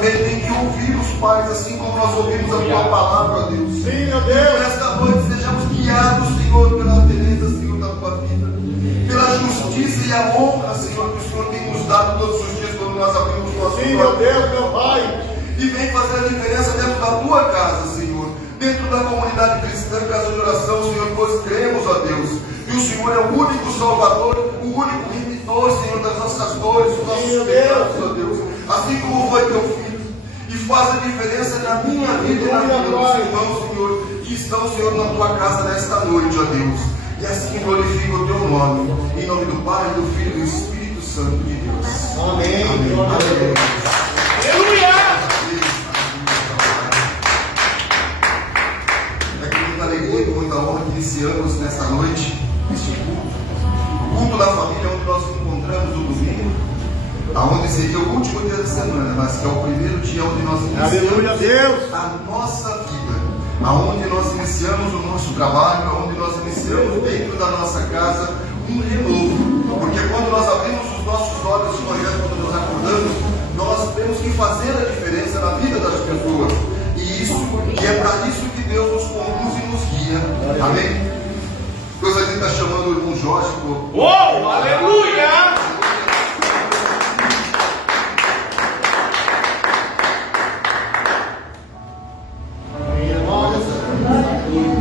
Tem que ouvir os pais, assim como nós ouvimos a tua palavra, ó Deus. Sim, meu Deus. Nesta noite sejamos guiados, Senhor, pela beleza, Senhor, da tua vida, pela justiça e a honra, Senhor, que o Senhor tem nos dado todos os dias quando nós abrimos o nosso Sim, meu Deus, meu Pai. E vem fazer a diferença dentro da tua casa, Senhor, dentro da comunidade cristã, casa de oração, Senhor, pois cremos, ó Deus, e o Senhor é o único Salvador, o único remidor, Senhor, das nossas dores, dos nossos pecados, ó Deus, assim como foi teu filho, e faz a diferença na minha vida e na vida dos irmãos, Senhor, que estão, Senhor, na tua casa nesta noite, ó Deus, e assim glorifica o teu nome, em nome do Pai, do Filho e do Espírito Santo de Deus. Amém. Amém. Aleluia. Alegria e com muita honra que iniciamos nessa noite este culto, o culto da família, onde nós nos encontramos no domingo, aonde seria o último dia da semana, mas que é o primeiro dia onde nós iniciamos Deus. a nossa vida, aonde nós iniciamos o nosso trabalho, aonde nós iniciamos dentro da nossa casa um renovo, porque quando nós abrimos os nossos olhos de manhã, quando nós acordamos, nós temos que fazer a diferença na vida das pessoas. E é para isso que Deus nos conduz e nos guia. Amém? Deus ali está chamando o irmão Jorge. Uou, aleluia!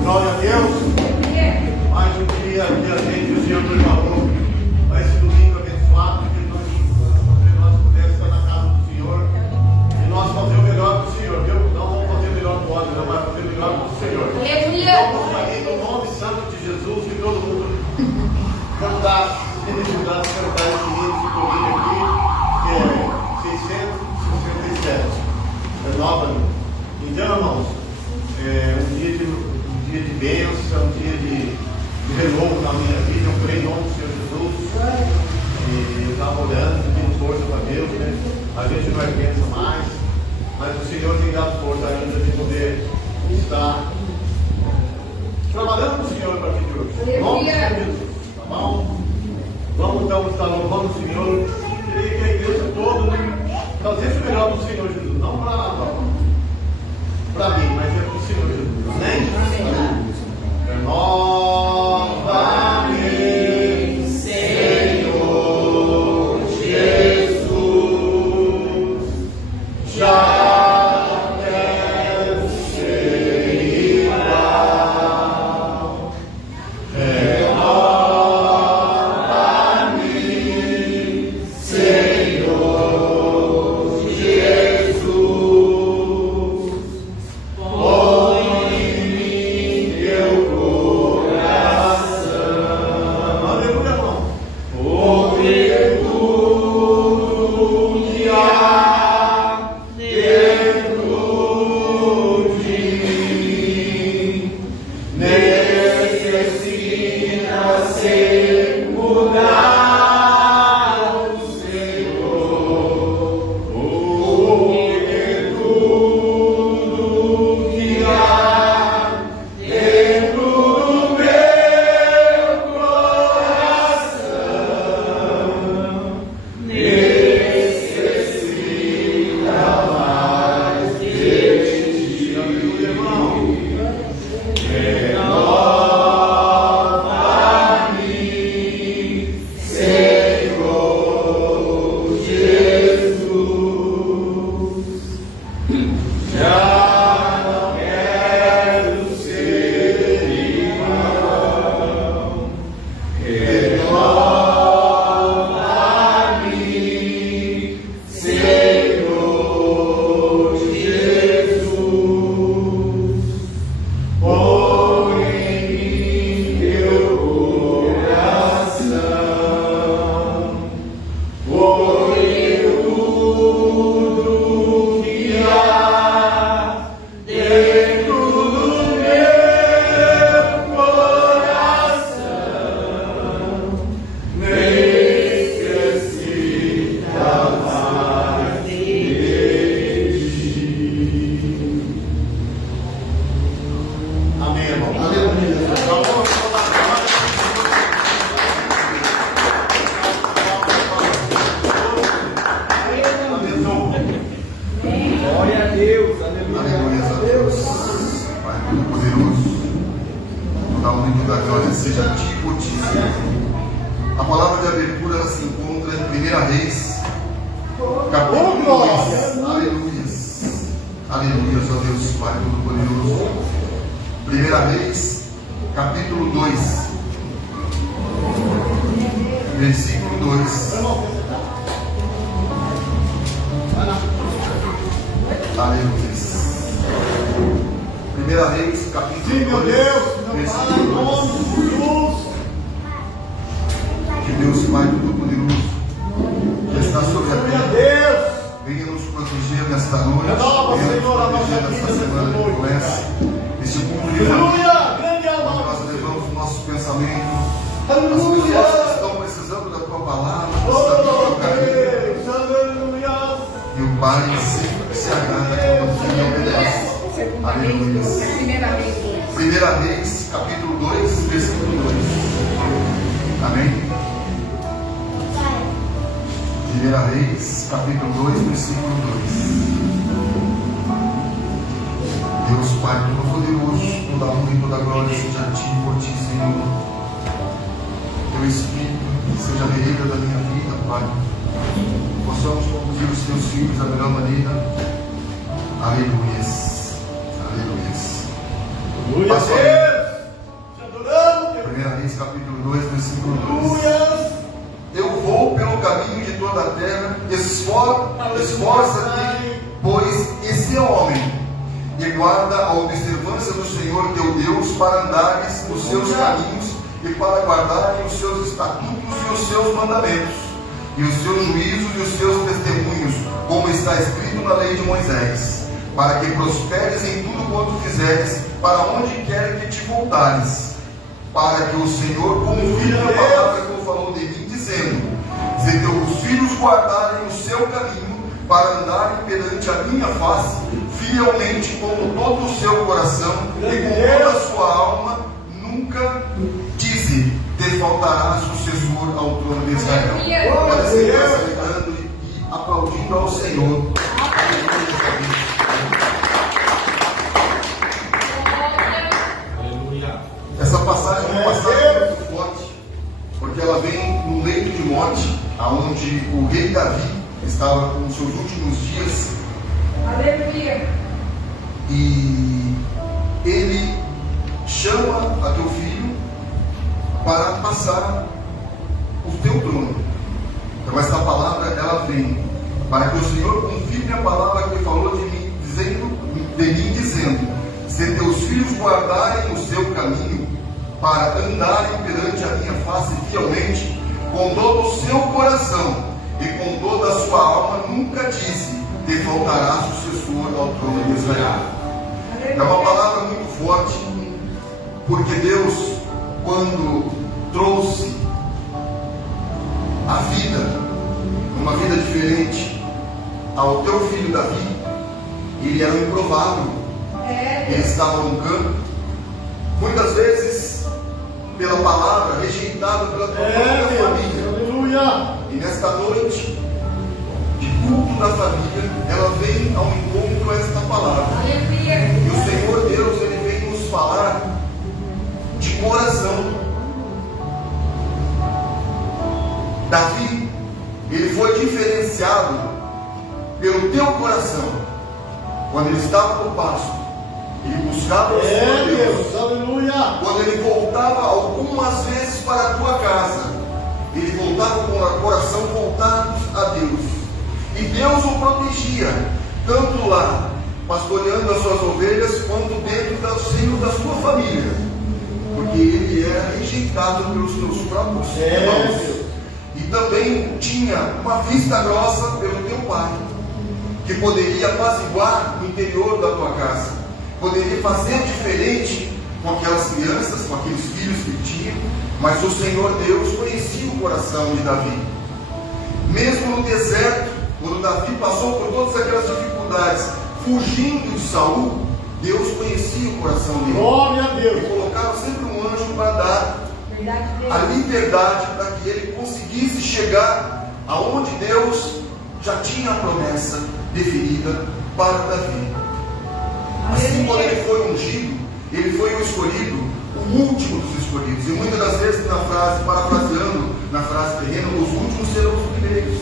Glória a Deus. Mais um dia que a gente, o Senhor nos falou, esse domingo abençoado, que nós pudéssemos estar na casa do Senhor e nós fazer o melhor para o Senhor, viu? Não vamos fazer o melhor para o homem, não, mas fazer o melhor para o Senhor. Então vamos aí, no nome santo de Jesus, que todo mundo cantar, cantar esse hino que corrige aqui, que é 667. Renova. Então, irmãos, é um dia de bênção, um dia de renovo na minha vida. Eu creio em nome do Senhor Jesus. E eu estava orando, pedindo força para Deus, né? A gente não é bênção mais, mas o Senhor tem dado força ainda de poder estar trabalhando com o Senhor a partir de hoje. Em nome do Senhor Jesus, tá bom? Vamos então estar louvando o Senhor. Queria que a igreja toda fazesse o melhor do Senhor Jesus, não para mim, mas é para o Senhor Jesus. Amém? Renova-me, Senhor Jesus, já quero ser igual. Renova-me, Senhor Jesus. Yeah. seja a ti, por ti, Senhor. A palavra de abertura ela se encontra em 1 Reis, capítulo 2. Aleluia. Aleluia, ó Deus, Pai Todo-Poderoso. 1 Reis, capítulo 2, versículo 2. Aleluia. 1 Reis, capítulo 2, versículo 2. Que Deus, Pai Todo-Poderoso, que está sobre a terra, venha nos proteger nesta noite, venha nos proteger nesta semana que começa, esse mundo de família, onde nós levamos o nosso pensamento, as pessoas que estão precisando da tua palavra, precisando do teu carinho, e o Pai sempre se agrada quando o Filho obedece. Aleluia. 1 Reis, capítulo 2, versículo 2. Amém? 1 Reis, capítulo 2, versículo 2. Deus Pai Todo-Poderoso, toda honra e toda glória seja a ti, por ti, Senhor. Teu Espírito seja a regra da minha vida, Pai. Possamos conduzir os teus filhos da melhor maneira. Aleluia. Aleluia. Passo a Deus. 1 Reis, capítulo 2, versículo 2. Eu vou pelo caminho de toda a terra, esforça-te, pois esse é homem, e guarda a observância do Senhor teu Deus, para andares nos seus caminhos, e para guardarem os seus estatutos e os seus mandamentos, e os seus juízos e os seus testemunhos, como está escrito na lei de Moisés, para que prosperes em tudo quanto fizeres, para onde quer que te voltares, para que o Senhor confirme a palavra que falou de mim, dizendo: se teus filhos guardarem o seu caminho, para andarem perante a minha face, fielmente com todo o seu coração e com toda a sua alma, nunca dize, te faltará sucessor ao trono de Israel. Pode ser celebrando e aplaudindo ao Senhor. Essa passagem é uma passagem muito forte, porque ela vem num leito de morte, onde o rei Davi estava com os seus últimos dias. Aleluia. E ele chama a teu filho para passar o teu trono. Então essa palavra ela vem para que o Senhor confirme a palavra que falou de mim, dizendo: se teus filhos guardarem o seu caminho, para andarem perante a minha face fielmente, com todo o seu coração e com toda a sua alma, nunca disse, te faltará sucessor ao trono de Israel. É uma palavra muito forte, porque Deus, quando trouxe a vida, uma vida diferente, ao teu filho Davi, ele era um improvável. Ele estava no campo, muitas vezes pela palavra, rejeitado pela tua própria família. Aleluia. E nesta noite de culto da família, ela vem ao encontro a esta palavra. E o Senhor Deus, ele vem nos falar de coração. Davi, ele foi diferenciado pelo teu coração. Quando ele estava no pasto, ele buscava o Senhor Deus. Aleluia. Quando ele voltava algumas vezes para a tua casa, ele voltava com o coração voltado a Deus. E Deus o protegia, tanto lá, pastoreando as suas ovelhas, quanto dentro do seio da sua família. Porque ele era rejeitado pelos teus próprios irmãos. E também tinha uma vista grossa pelo teu pai, que poderia apaziguar o interior da tua casa, poderia fazer diferente com aquelas crianças, com aqueles filhos que tinha, mas o Senhor Deus conhecia o coração de Davi. Mesmo no deserto, quando Davi passou por todas aquelas dificuldades, fugindo de Saul, Deus conhecia o coração dele. Glória a Deus. E colocava sempre um anjo para dar a liberdade para que ele conseguisse chegar aonde Deus já tinha a promessa definida para Davi. Assim, quando ele foi ungido, ele foi o escolhido o último dos escolhidos. E muitas das vezes na frase, parafraseando na frase terrena, os últimos serão os primeiros.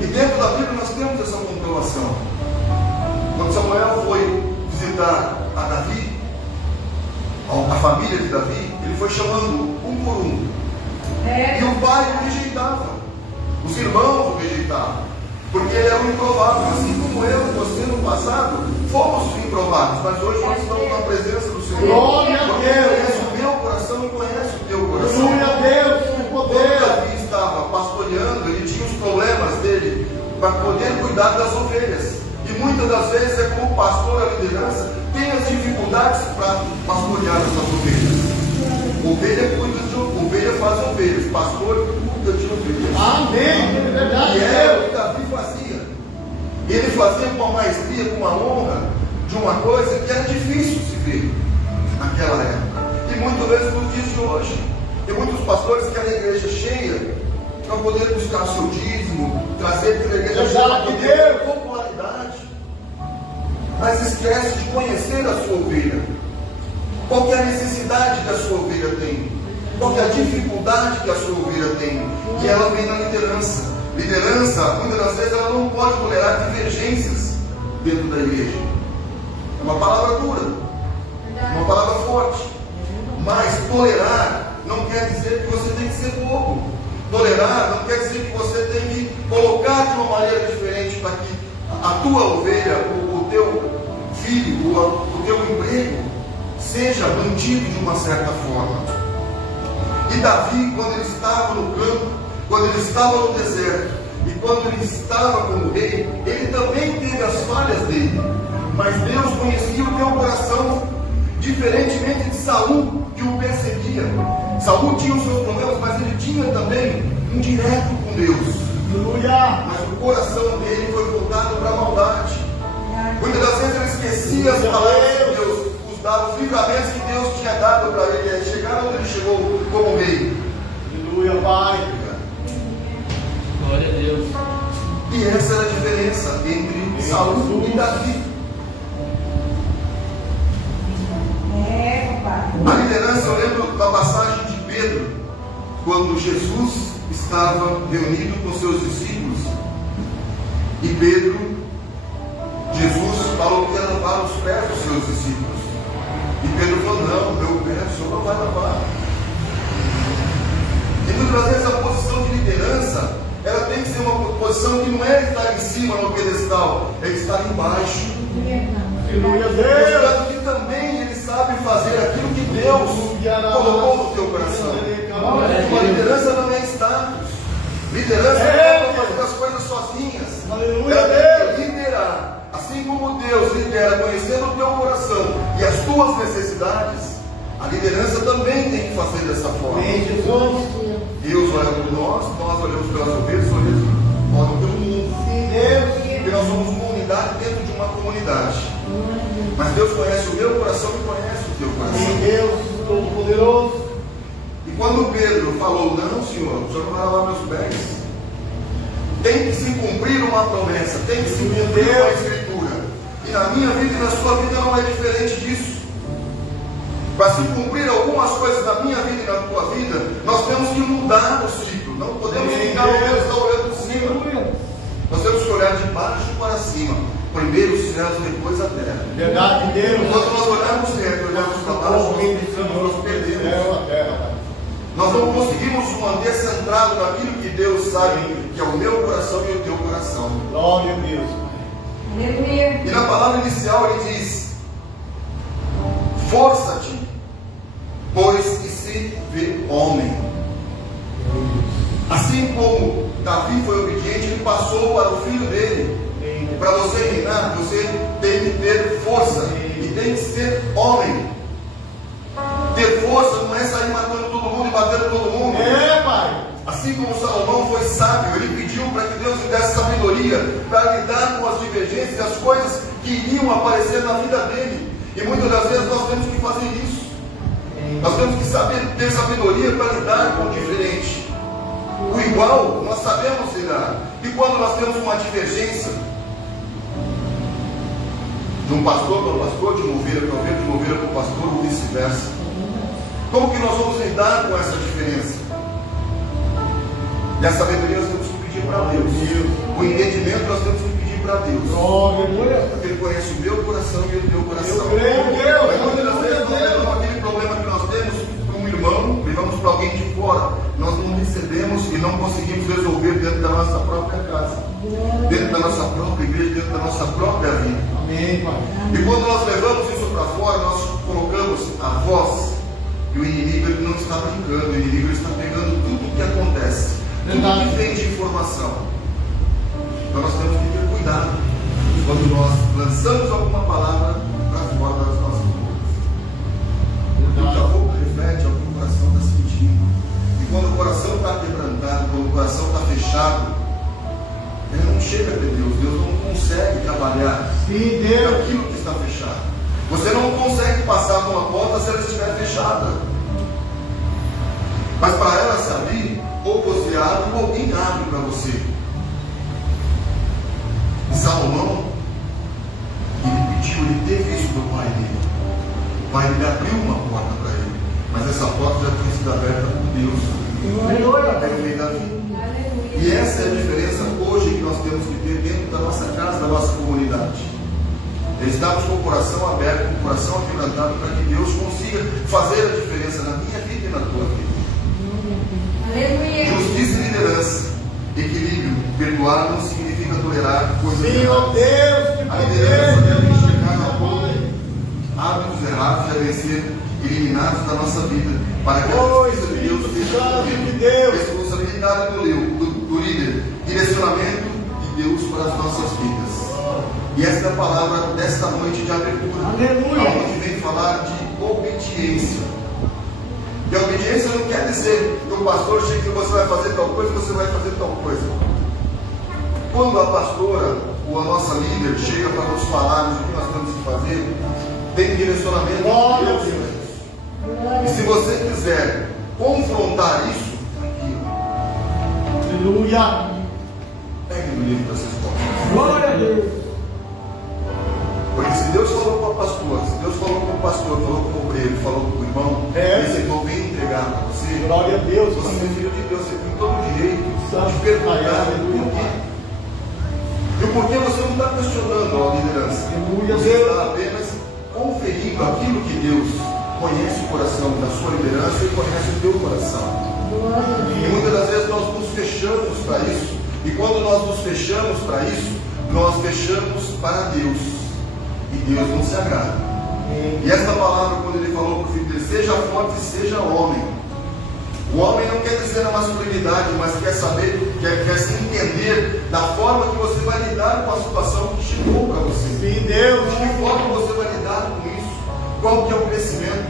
E dentro da Bíblia nós temos essa comprovação. Quando Samuel foi visitar a Davi, a família de Davi, ele foi chamando um por um. E o pai o rejeitava, os irmãos o rejeitavam, porque ele era um improvável, assim como eu e você no passado fomos improváveis, mas hoje nós estamos na presença do Senhor. Glória a Porque Deus. Ele conhece o meu coração e conhece o teu coração. Glória a Deus, que Quando poder. Davi estava pastoreando, ele tinha os problemas dele para poder cuidar das ovelhas. E muitas das vezes é como pastor, a liderança tem as dificuldades para pastorear essas ovelhas. Ovelha cuida de ovelha, faz ovelhas, pastor cuida de ovelhas. Amém. É verdade. E era o que Davi fazia. Ele fazia com uma maestria, com uma honra de uma coisa que era difícil se ver naquela época. E muitas vezes nos dias de hoje. Tem muitos pastores que querem a igreja cheia para poder buscar seu dízimo, trazer para a igreja cheia para poder ter popularidade. Mas esquece de conhecer a sua ovelha. Qual que é a necessidade que a sua ovelha tem? Qual que é a dificuldade que a sua ovelha tem? E ela vem na liderança. Liderança, muitas das vezes, ela não pode tolerar divergências dentro da igreja. É uma palavra dura, uma palavra forte. Mas tolerar não quer dizer que você tem que ser bobo. Tolerar não quer dizer que você tem que colocar de uma maneira diferente para que a tua ovelha, o teu filho, o teu emprego seja mantido de uma certa forma. E Davi, quando ele estava no campo, quando ele estava no deserto e quando ele estava como rei, ele também teve as falhas dele. Mas Deus conhecia o teu coração, diferentemente de Saul, que o perseguia. Saul tinha os seus problemas, mas ele tinha também um direto com Deus. Aleluia. Mas o coração dele foi voltado para a maldade. Muitas das vezes ele esquecia as palavras de Deus, os livramentos que Deus tinha dado para ele, e chegar onde ele chegou como rei. Aleluia, Pai. Glória a Deus. E essa era a diferença entre Saul e Davi. A liderança, eu lembro da passagem de Pedro, quando Jesus estava reunido com seus discípulos, e Jesus falou que ia lavar os pés dos seus discípulos. E Pedro falou: não, meu pé o Senhor não vai lavar. E muitas vezes a posição de liderança, ela tem que ser uma posição que não é estar em cima no pedestal, é estar embaixo. Aleluia, Deus. Mostrando que também ele sabe fazer aquilo que Deus colocou no teu coração. Uma liderança não é status. Liderança não é para fazer as coisas sozinhas. Aleluia, Ela tem que liderar. Assim como Deus lidera conhecendo o teu coração e as tuas necessidades, a liderança também tem que fazer dessa forma. Amém, Jesus. Deus olha por nós olhamos pelas ovelhas, olham pelo mundo. Sim, Deus. Porque nós somos uma unidade dentro de uma comunidade. Mas Deus conhece o meu coração e conhece o teu Sim, coração. Deus, Todo-Poderoso. E quando Pedro falou: não, Senhor, o Senhor não vai lavar meus pés, tem que se cumprir uma promessa, tem que se cumprir uma escritura. E na minha vida e na sua vida não é diferente disso. Para se cumprir algumas coisas na minha vida e na tua vida, nós temos que mudar o ciclo. Não podemos ficar olhando de cima. Nós temos que olhar de baixo para cima. Primeiro os céus, depois a terra. Verdade, Deus. Quando nós olharmos reto, olharmos para baixo, nós nos perdemos. Nós não conseguimos nos manter centrado naquilo que Deus sabe que é o meu coração e o teu coração. Glória a Deus. E na palavra inicial ele diz: força-te, pois que se vê homem. Assim como Davi foi obediente, ele passou para o filho dele. Para você reinar, você tem que ter força e tem que ser homem. Ter força não é sair matando todo mundo e batendo todo mundo. Pai. Assim como Salomão foi sábio, ele pediu para que Deus lhe desse sabedoria para lidar com as divergências e as coisas que iriam aparecer na vida dele. E muitas das vezes nós temos que fazer isso. Nós temos que saber ter sabedoria para lidar com o diferente. O igual nós sabemos lidar. E quando nós temos uma divergência, De um pastor para o pastor, de uma ovelha para ovelha, de uma ovelha para o pastor, ou vice-versa. Como que nós vamos lidar com essa diferença? E a sabedoria nós temos que pedir para Deus. O entendimento nós temos que pedir para Deus. Porque Ele conhece o meu coração e o teu coração. Mas muitas vezes nós levamos aquele problema que nós temos para um irmão, levamos para alguém de fora, nós não recebemos e não conseguimos resolver dentro da nossa própria casa, dentro da nossa própria igreja, dentro da nossa própria vida. Amém, Pai. E quando nós levamos isso para fora, nós colocamos a voz. E o inimigo ele não está brincando, o inimigo ele está pegando tudo o que acontece, tudo que vem de informação. Então nós temos que ter cuidado quando nós lançamos alguma palavra para fora das nossas bocas. Daqui a pouco reflete ao que o coração está sentindo. E quando o coração está quebrantado, quando o coração está fechado, ele não chega até Deus. Deus não consegue trabalhar aquilo que está fechado. Você não consegue passar por uma porta se ela estiver fechada. Mas para ela se abrir, ou você abre ou alguém abre para você. E Salomão, ele teve isso do pai dele. O pai dele abriu uma porta para ele, mas essa porta já tinha sido aberta por Deus. Pelo meio da vida. E essa é a diferença hoje que nós temos que ter dentro da nossa casa, da nossa comunidade. Estamos com o coração aberto, com o coração aquebrantado, para que Deus consiga fazer a diferença na minha vida e na tua vida. Justiça e liderança, equilíbrio. Perdoar não significa tolerar coisas erradas. A liderança deve enxergar na boa hábitos errados devem ser eliminados da nossa vida, para que a justiça de Deus seja responsabilidade do líder, direcionamento de Deus para as nossas vidas. E essa é a palavra desta noite de abertura. Aleluia. Onde vem falar de obediência. E a obediência não quer dizer que o pastor chega e diz, você vai fazer tal coisa, você vai fazer tal coisa. Quando a pastora ou a nossa líder chega para nos falar o que nós temos que fazer, tem direcionamento de Deus. E se você quiser confrontar isso, aleluia. Pegue no livro das respostas. Glória a Deus. Porque se Deus falou com a pastora, se Deus falou com o pastor, falou com o obreiro, falou com o irmão, esse irmão vem entregar para você. Glória a Deus. Você é filho de Deus, você tem todo o direito de perguntar o porquê. E o porquê você não está questionando a liderança. Você está apenas conferindo aquilo que Deus conhece o coração da sua liderança e conhece o teu coração. E muitas das vezes nós nos fechamos para isso. E quando nós nos fechamos para isso, nós fechamos para Deus. E Deus não se agrada. E esta palavra, quando ele falou para o filho dele, seja forte e seja homem. O homem não quer dizer a masculinidade, mas quer saber, quer se entender da forma que você vai lidar com a situação que chegou para você. Sim, Deus. De que forma você vai lidar com isso? Qual que é o crescimento?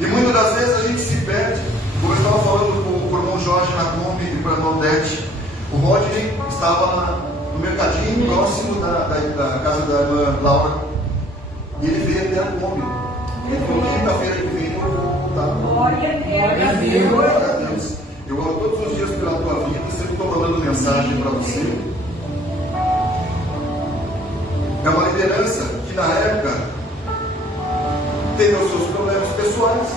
E muitas das vezes a gente se perde. Como eu estava falando com o irmão Jorge na Kombi e para a irmã Odete, o Rodney estava no mercadinho próximo da casa da irmã Laura. E ele veio até a Kombi. Ele falou, quinta-feira que vem eu vou voltar. Glória a Deus. Eu oro todos os dias pela tua vida, sempre estou mandando mensagem para você. É uma liderança que na época teve os seus problemas pessoais.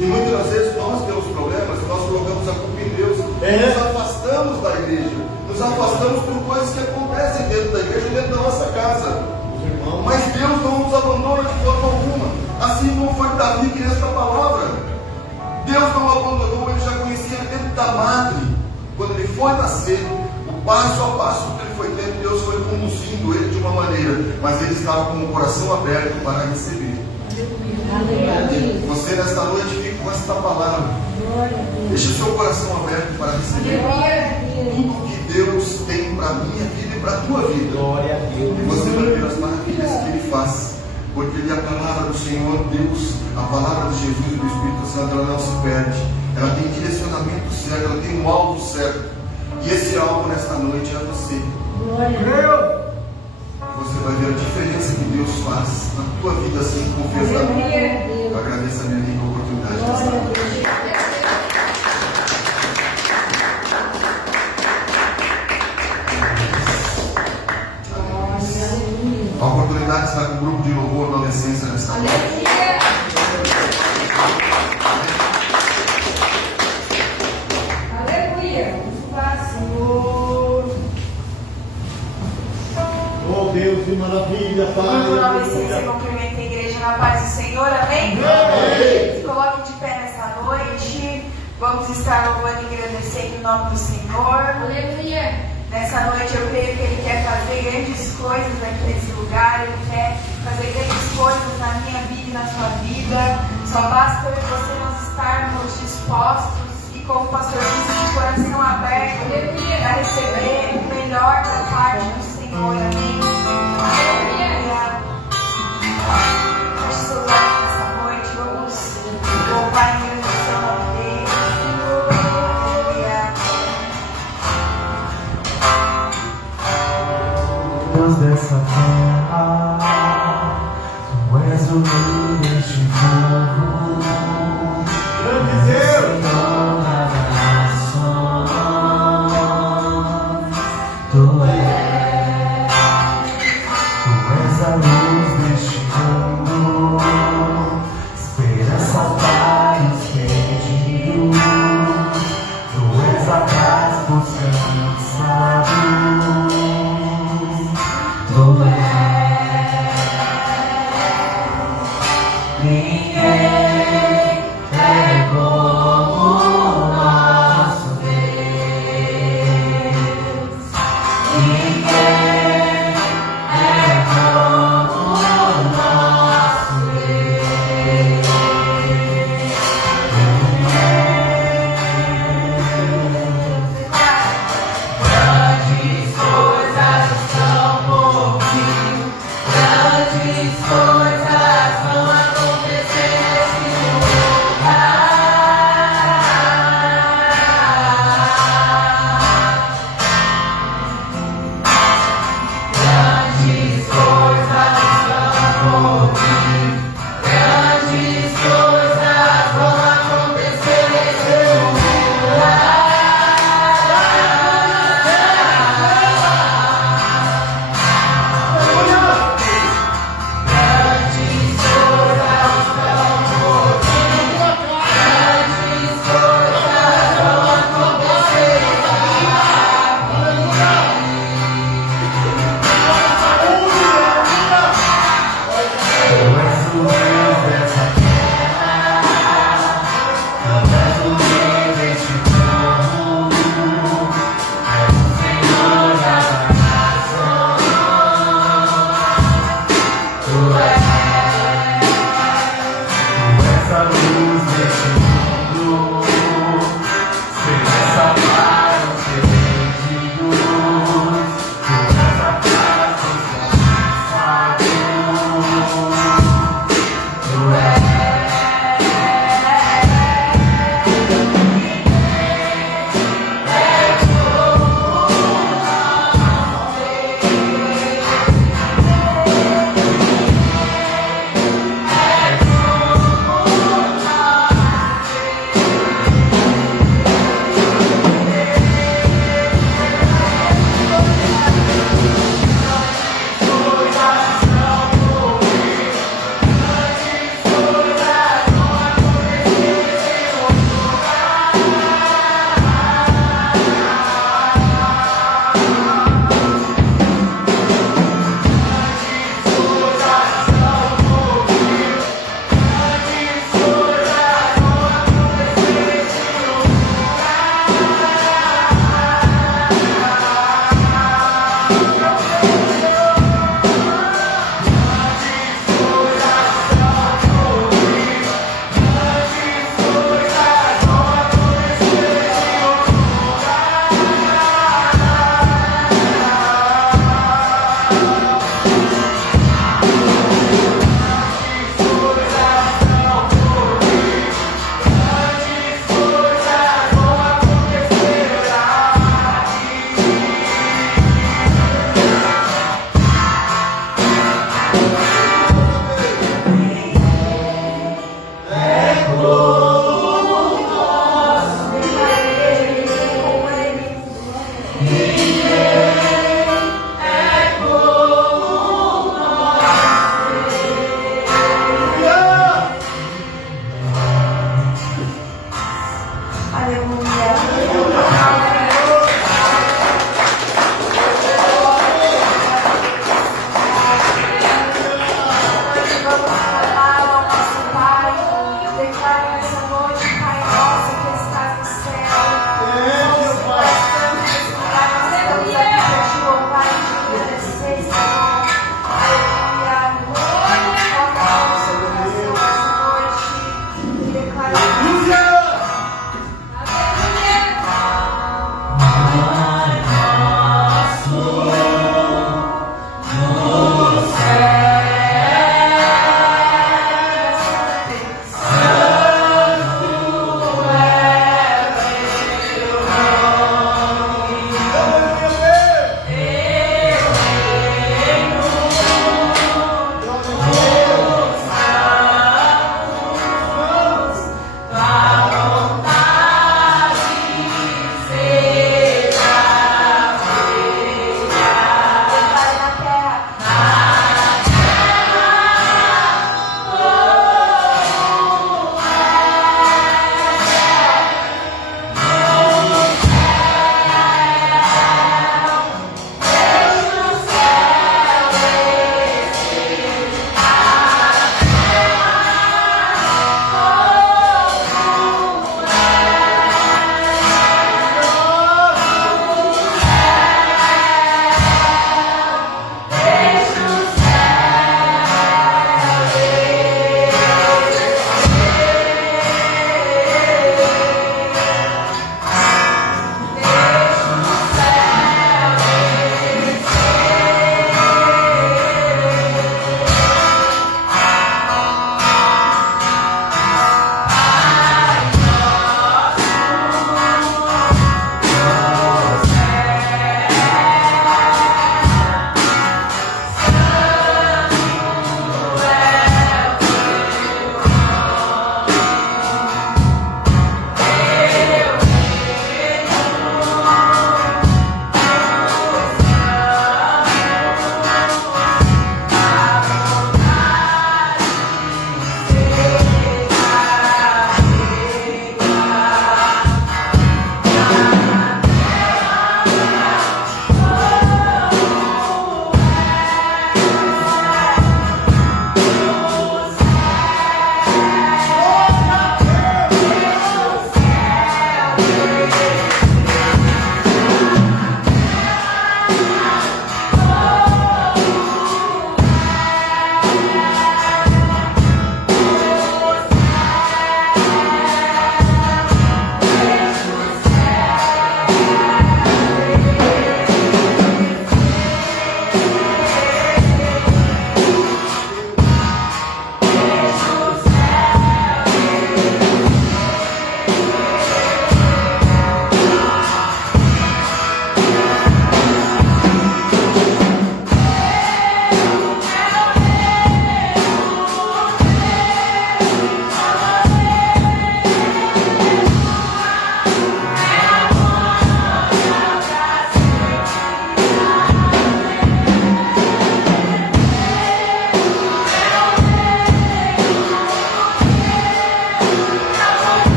E muitas das vezes nós temos problemas e nós colocamos a culpa em Deus. Nos afastamos da igreja. Nos afastamos por coisas que acontecem dentro da igreja, dentro da nossa casa. Mas Deus não nos abandona de forma alguma. Assim como foi Davi que nesta palavra. Deus não abandonou, ele já conhecia dentro da madre. Quando ele foi nascer, o passo a passo que ele foi tendo, Deus foi conduzindo ele de uma maneira. Mas ele estava com o coração aberto para receber. Você nesta noite fica com esta palavra. Deixe o seu coração aberto para receber tudo que Deus tem para a minha vida e para a tua vida. Glória a Deus. E você vai ver as maravilhas que Ele faz. Porque Ele é a palavra do Senhor, Deus, a palavra de Jesus e do Espírito Santo, ela não se perde. Ela tem direcionamento certo, ela tem um alvo certo. E esse alvo nesta noite é você. Você vai ver a diferença que Deus faz na tua vida, assim como fez na minha. Eu agradeço a minha amiga a oportunidade de estar aqui. A oportunidade de estar com um grupo de louvor na adolescência nessa noite. Aleluia. Aleluia. Paz, Senhor. Oh Deus, que maravilha, Pai. Vamos lá, você cumprimenta a igreja na paz do Senhor, amém? Amém. Se coloque de pé nessa noite. Vamos estar louvando e agradecendo o nome do Senhor. Aleluia. Nessa noite eu creio que Ele quer fazer grandes coisas aqui nesse lugar. Ele quer fazer grandes coisas na minha vida e na sua vida. Só basta eu e você nós estarmos dispostos e, como o pastor disse, de coração aberto para receber o melhor da parte do Senhor, amém? Aleluia. Feche seus olhos nessa noite. Vamos louvar em gratidão a Deus. Aleluia. Deus dessa terra, Tu és o rei deste povo, Grande Deus. Senhor das nações. Tu és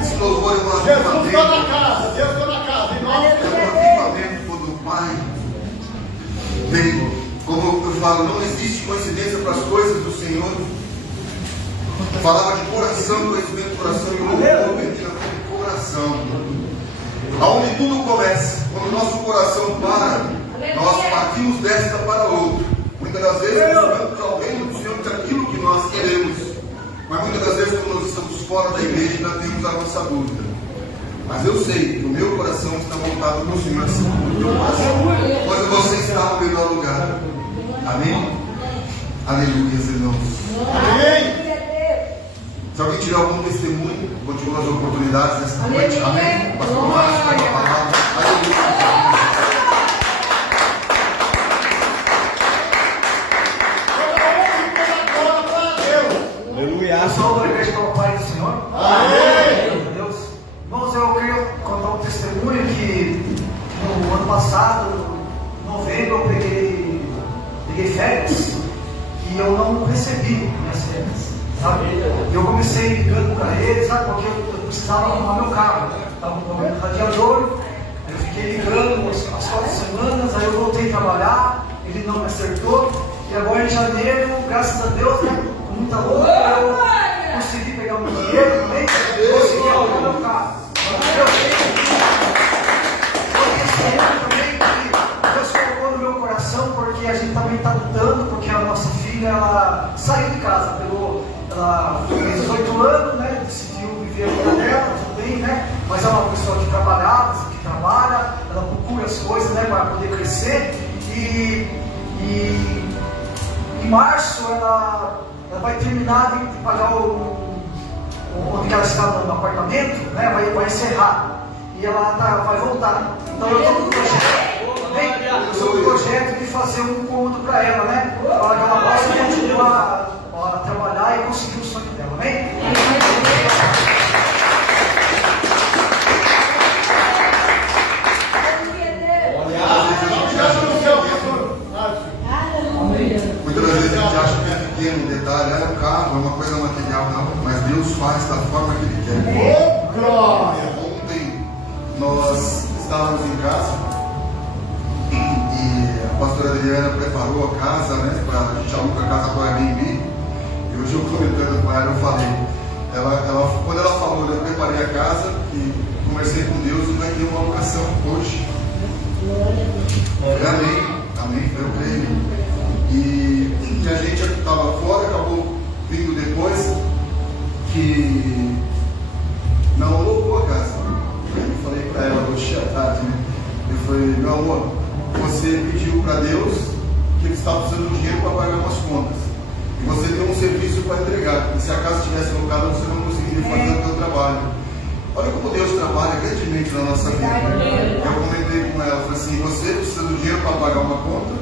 Esse louvor, irmão, Tem, como eu falo, não existe coincidência para as coisas do Senhor. Falava de coração, conhecimento do coração, e o louvor bendiga com coração. Aonde tudo começa, quando o nosso coração para, nós partimos desta para outra. Muitas das vezes buscamos ao reino do Senhor daquilo que nós queremos. Mas muitas das vezes, quando nós estamos fora da igreja, ainda temos a nossa dúvida. Mas eu sei que o meu coração está voltado para o Senhor, assim como o teu coração. Quando você está no melhor lugar. Amém? Aleluia, irmãos. Amém. Se alguém tiver algum testemunho, continua as oportunidades nesta noite. Amém? Pastor Márcio, vai uma palavra. Aleluia. Eu sou da igreja pelo Pai do Senhor. Amém. Deus. Irmãos, eu queria contar um testemunho que no ano passado, em novembro, eu peguei férias e eu não recebi minhas férias, sabe? Eu comecei ligando para eles, sabe? Porque eu precisava arrumar meu carro, estava com problema no radiador. Eu fiquei ligando as 4 semanas, aí eu voltei a trabalhar, ele não me acertou. E agora em janeiro, graças a Deus, né? Com muita luta, eu consegui pegar o meu dinheiro também, consegui arrumar meu carro. Deus colocou no meu coração, porque a gente também está lutando, porque a nossa filha, ela saiu de casa, ela fez 18 anos, né? Decidiu viver a vida dela, tudo bem, né? Mas é uma pessoa que trabalha, ela procura as coisas, né? Para poder crescer. E em março ela vai terminar de pagar onde ela está no apartamento, né? Vai encerrar. E ela vai voltar. Então eu estou com o projeto. Eu estou com o projeto de fazer um cômodo para ela, né? Para que ela possa continuar a trabalhar e conseguir o sonho dela, amém? Muitas das vezes a gente acha que é pequeno um detalhe, é um carro, é uma coisa material, não. Mas Deus faz da forma que Ele quer. Ontem nós estávamos em casa e a pastora Adriana preparou a casa, né? A gente aluga a casa para o Airbnb. E hoje eu comentando com ela, eu falei, quando ela falou, eu preparei a casa e conversei com Deus e vai ter uma locação hoje. Amém, eu creio. E a gente estava fora, acabou vindo depois que não alugou a casa. Eu falei para ela hoje à tarde, né? Eu falei, meu amor, você pediu para Deus que Ele estava precisando de dinheiro para pagar umas contas. E você tem um serviço para entregar. E se a casa estivesse alugada, você não conseguiria fazer o seu trabalho. Olha como Deus trabalha grandemente na nossa vida. Eu comentei com ela, falei assim, você precisa do dinheiro para pagar uma conta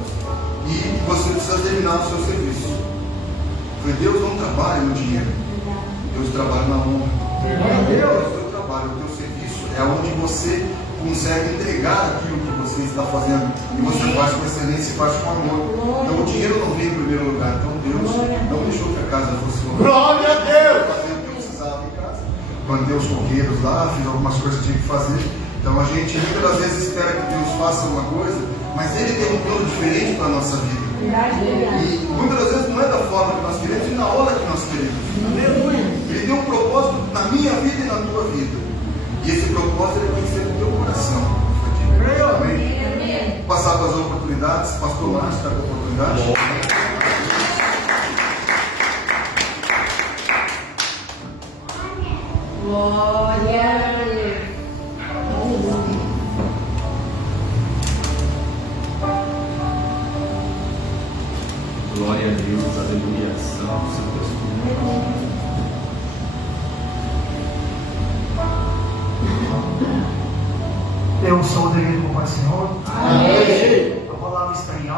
e você precisa terminar o seu serviço. Eu falei, Deus não trabalha no dinheiro, Deus trabalha na honra. Deus, o teu trabalho, o teu serviço é onde você consegue entregar aquilo que você está fazendo e você faz com excelência e faz com amor. Então o dinheiro não vem em primeiro lugar. Então Deus não deixou que a casa fosse louvada. Glória a Deus! Fazer o que eu precisava em casa. Mandei os coqueiros lá, fiz algumas coisas que tinha que fazer. Então a gente muitas das vezes espera que Deus faça uma coisa, mas Ele tem um plano diferente para a nossa vida. E muitas das vezes não é da forma que nós queremos e na hora que nós queremos. Ele tem um propósito na minha vida e na tua vida. E esse propósito ele vai ser no teu coração. Amém? Passar para as oportunidades, pastor Márcio está com a oportunidade. Glória a Deus. Glória a Deus, aleluia, santo, seu testemunho. Eu sou da igreja do Pai do Senhor. Amém. A palavra está em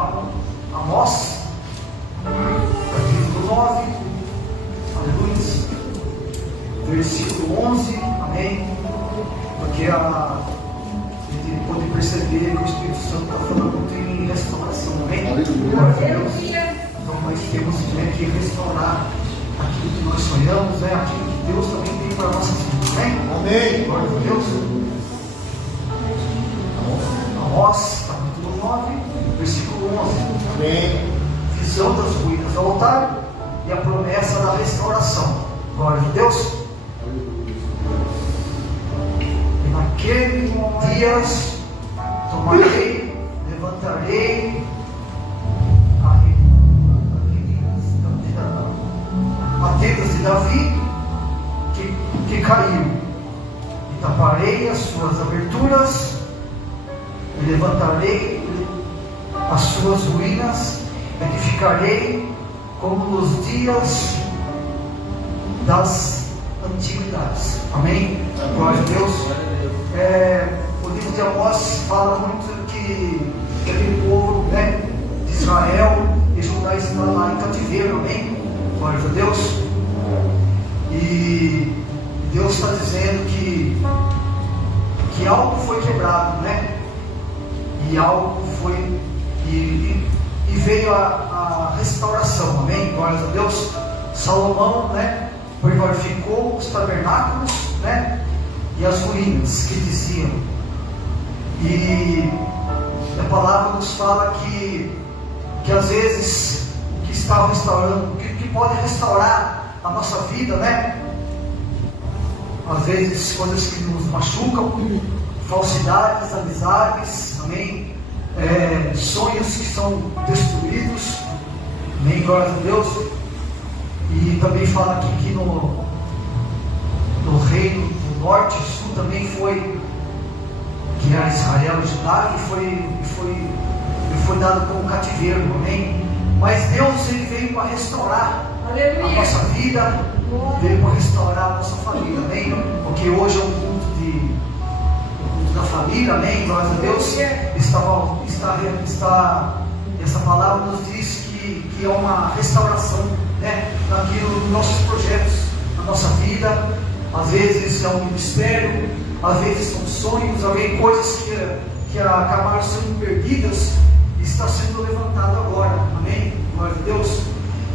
Amós, capítulo 9, aleluia, versículo 11, amém. Porque a gente pode perceber que o Espírito Santo está falando em restauração, amém. Glória a Deus. Então nós temos que restaurar aquilo que nós sonhamos, né? Aquilo que Deus também tem para a nossa vida, amém. Amém. Glória a Deus. Amós, capítulo 9, versículo 11. Amém. Visão das ruínas do altar e a promessa da restauração. Glória a Deus. E naquele dias tomarei, levantarei a tendas de Davi que caiu, e taparei as suas aberturas, e levantarei as suas ruínas, edificarei como nos dias das antiguidades. Amém? Glória a Deus. O livro de Amós fala muito que aquele povo, né, de Israel e Judá está lá em cativeiro. Amém? Glória a Deus. E Deus está dizendo que algo foi quebrado, né? E algo foi e veio a restauração. Amém? Glória a Deus. Salomão, né, glorificou os tabernáculos, né, e as ruínas que diziam. E a palavra nos fala que às vezes o que está restaurando, o que pode restaurar a nossa vida, né? Às vezes coisas que nos machucam, falsidades, amizades, amém? Sonhos que são destruídos, amém? Glória a Deus. E também fala aqui que no reino do norte e sul também foi, que era Israel e Judá, e foi dado como cativeiro, amém? Mas Deus, ele veio para restaurar a nossa vida, veio para restaurar a nossa família, amém? Porque hoje é um culto da família, amém? Glória a Deus. Essa palavra nos diz que é uma restauração, né, naquilo, nos nossos projetos, na nossa vida. Às vezes é um ministério, às vezes são sonhos, alguém, coisas que acabaram sendo perdidas e está sendo levantado agora, amém? Glória a Deus.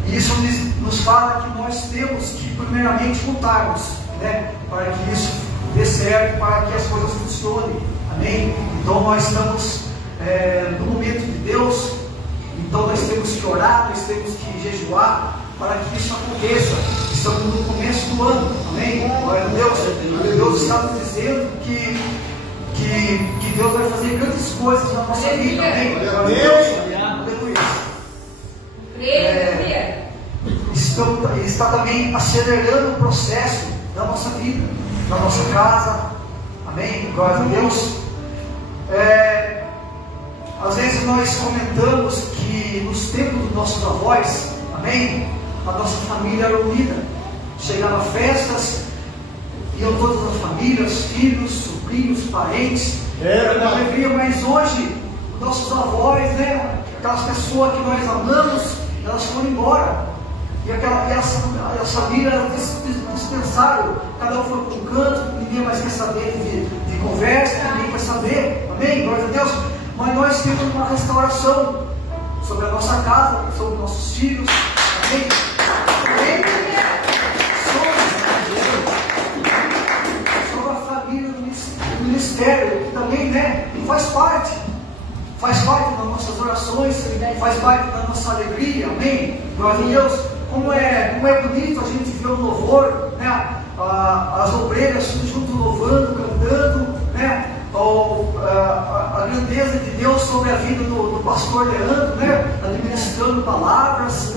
E isso nos fala que nós temos que primeiramente lutarmos, né, para que isso dê certo, para que as coisas funcionem, amém? Então nós estamos no momento de Deus, então nós temos que orar, nós temos que jejuar para que isso aconteça. Estamos no começo do ano, amém? Glória a Deus. Deus está nos dizendo que Deus vai fazer grandes coisas na nossa vida, amém? Glória a Deus. Aleluia. Está também acelerando o processo da nossa vida, da nossa casa, amém? Glória a Deus. Às vezes nós comentamos que nos tempos dos nossos avós, amém, a nossa família era unida. Chegava festas, iam todas as famílias, filhos, sobrinhos, parentes, era uma alegria. Mas hoje, nossos avós, né, aquelas pessoas que nós amamos, elas foram embora. E as famílias dispensaram, cada um foi para um canto, ninguém mais quer saber de conversa, ninguém quer saber, amém? Glória a Deus. Mas nós temos uma restauração sobre a nossa casa, sobre nossos filhos, amém? Sobre a família do ministério, que também, né, faz parte das nossas orações, faz parte da nossa alegria, amém? Glória a Deus. Como é bonito a gente ver o louvor, né? As obreiras junto louvando, cantando, né? A grandeza de Deus sobre a vida do pastor Leandro, né? Administrando palavras,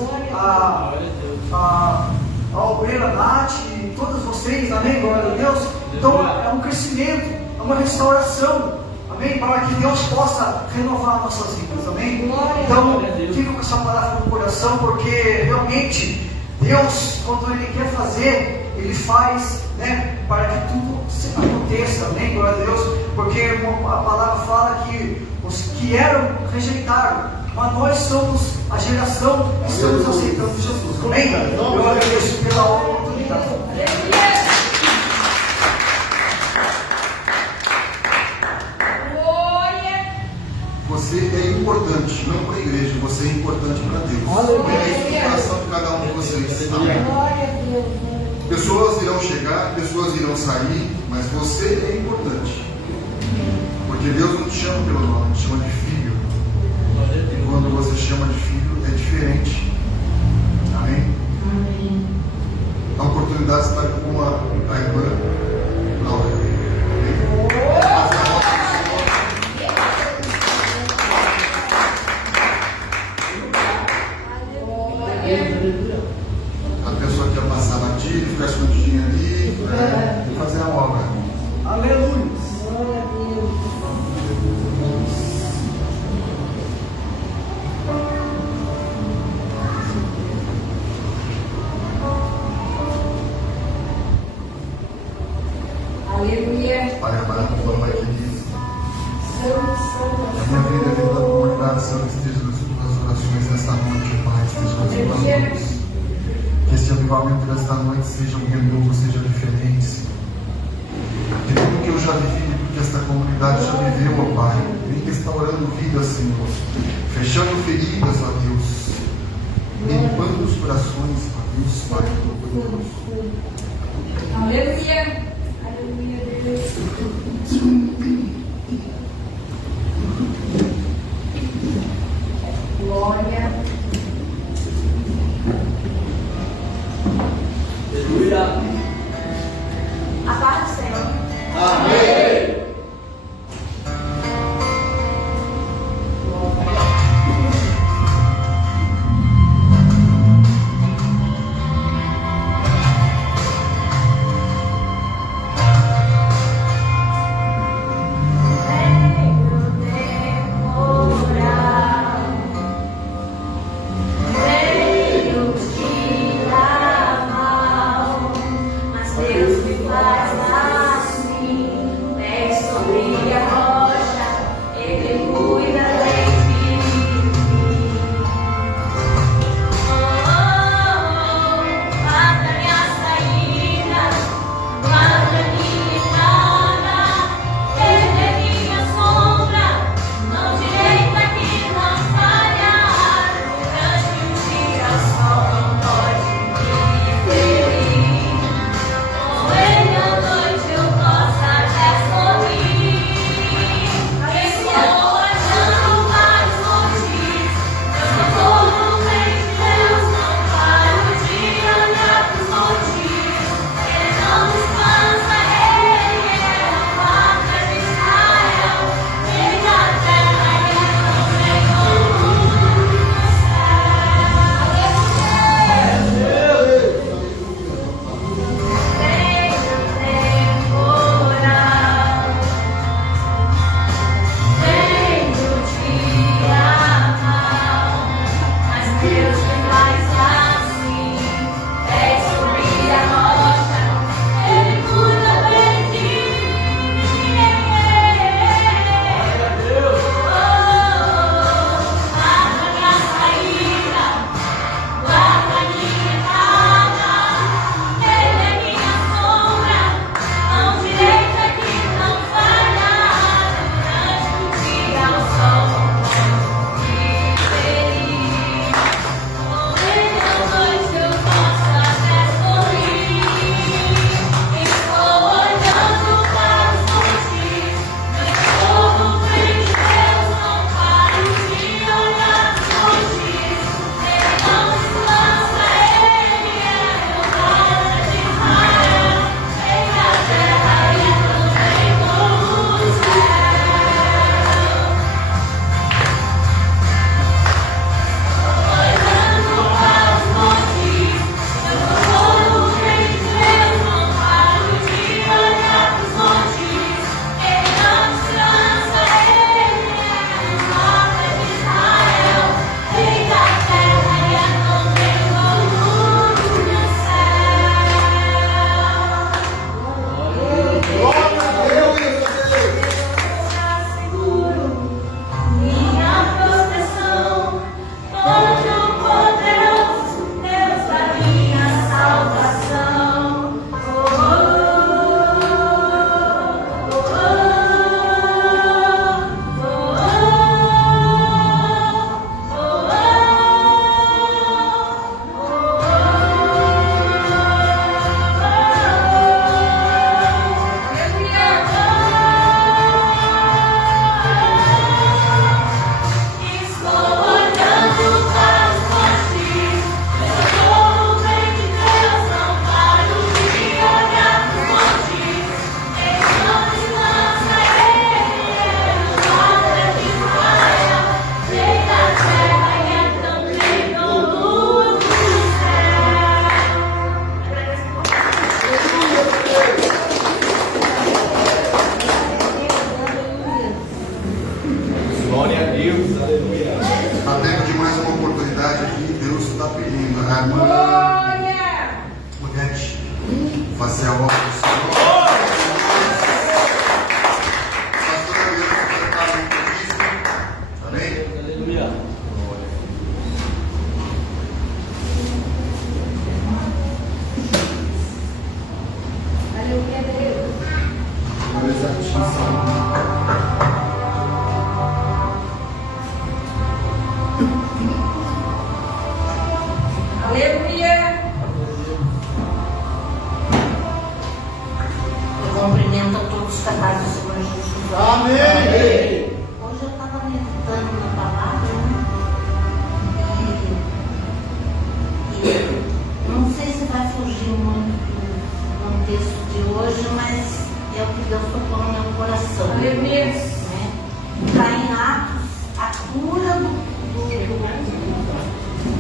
a obreira Nath, e todos vocês, amém? Glória a Deus. Então é um crescimento, é uma restauração, amém? Para que Deus possa renovar nossas vidas, amém? Então fica com essa palavra no coração, porque realmente Deus, quando Ele quer fazer, Ele faz, né, para que tudo aconteça, amém? Glória a Deus. Porque a palavra fala que os que eram rejeitaram, mas nós somos a geração que estamos aceitando Jesus, amém? Eu agradeço pela oportunidade. Você é importante, não para a igreja, você é importante para Deus. É isso no coração de cada um de vocês. Amém. Pessoas irão chegar, pessoas irão sair, mas você é importante. Porque Deus não te chama pelo nome, te chama de filho. E quando você chama de A pessoa que ia passar batido, ficar escondidinha ali, e fazer a obra. Aleluia. Aleluia. Pai amado, Pai querido, Santo, santo. a minha vida, a vida da comunidade, Senhor, esteja nas tuas orações nesta noite, Pai, esteja nas tuas mãos. Que este avivamento desta noite seja um renovo, seja diferente, Senhor. De tudo que eu já vivi, de tudo que esta comunidade já viveu, ó Pai, vem restaurando vidas, Senhor, fechando feridas, ó Deus, limpando os corações, ó Deus, Pai, todo-poderoso. Aleluia. Aleluia, Deus. Glória. Aleluia. A paz do Senhor. Amém. Venho demorar.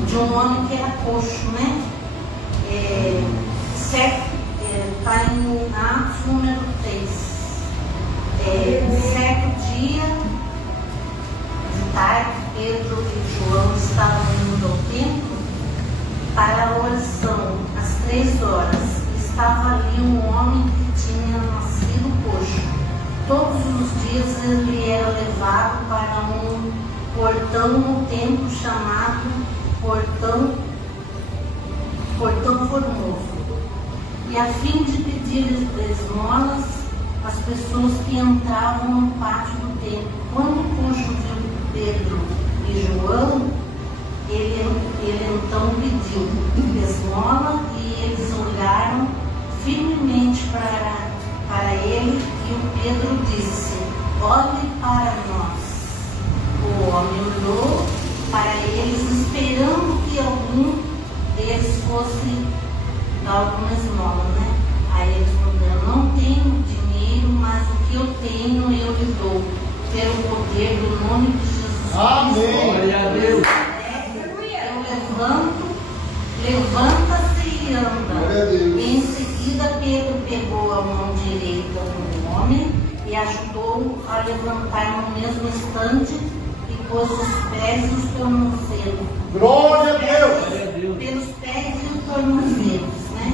de um homem que era coxo, né? Está em Atos número 3. Certo dia, de tarde, Pedro e João estavam indo ao templo para a oração, às 3 horas. Estava ali um homem que tinha nascido coxo. Todos os dias ele era levado para um portão no templo chamado Portão Formoso, e a fim de pedir esmolas às pessoas que entravam no pátio do templo. Quando o coxo viu Pedro e João, ele então pediu esmola, e eles olharam firmemente para ele, e o Pedro disse: olhe para nós. O homem olhou para eles, esperando que algum deles fosse dar alguma esmola, né? Aí eles responderam: não tenho dinheiro, mas o que eu tenho eu lhe dou, pelo poder do nome de Jesus. Amém. Glória a Deus. Levanta-se e anda. Glória a Deus. E em seguida Pedro pegou a mão direita do homem e ajudou-o a levantar no mesmo instante, e pôs os pés e os tornozelos. Glória a Deus. Pelos pés e os tornozelos, né?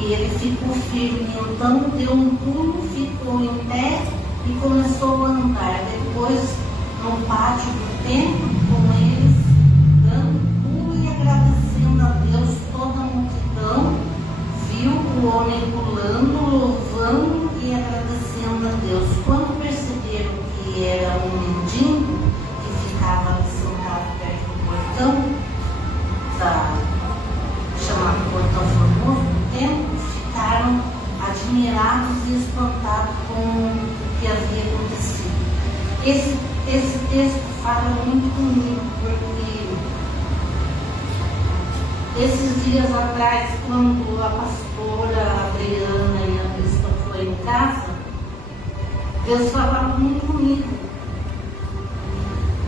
E ele ficou firme. Então deu um pulo, ficou em pé e começou a andar. Depois, no pátio do templo, com eles, dando pulo e agradecendo a Deus, toda a multidão viu o homem pulando, louvando e agradecendo a Deus. Quando perceberam que era um mendigo que ficava ali sentado perto do portão, chamado Portão Formoso do templo, ficaram admirados e espantados com o que havia acontecido. Esse texto fala muito comigo, porque esses dias atrás, quando a pastora Adriana e a bispa foram em casa, Deus falava muito comigo,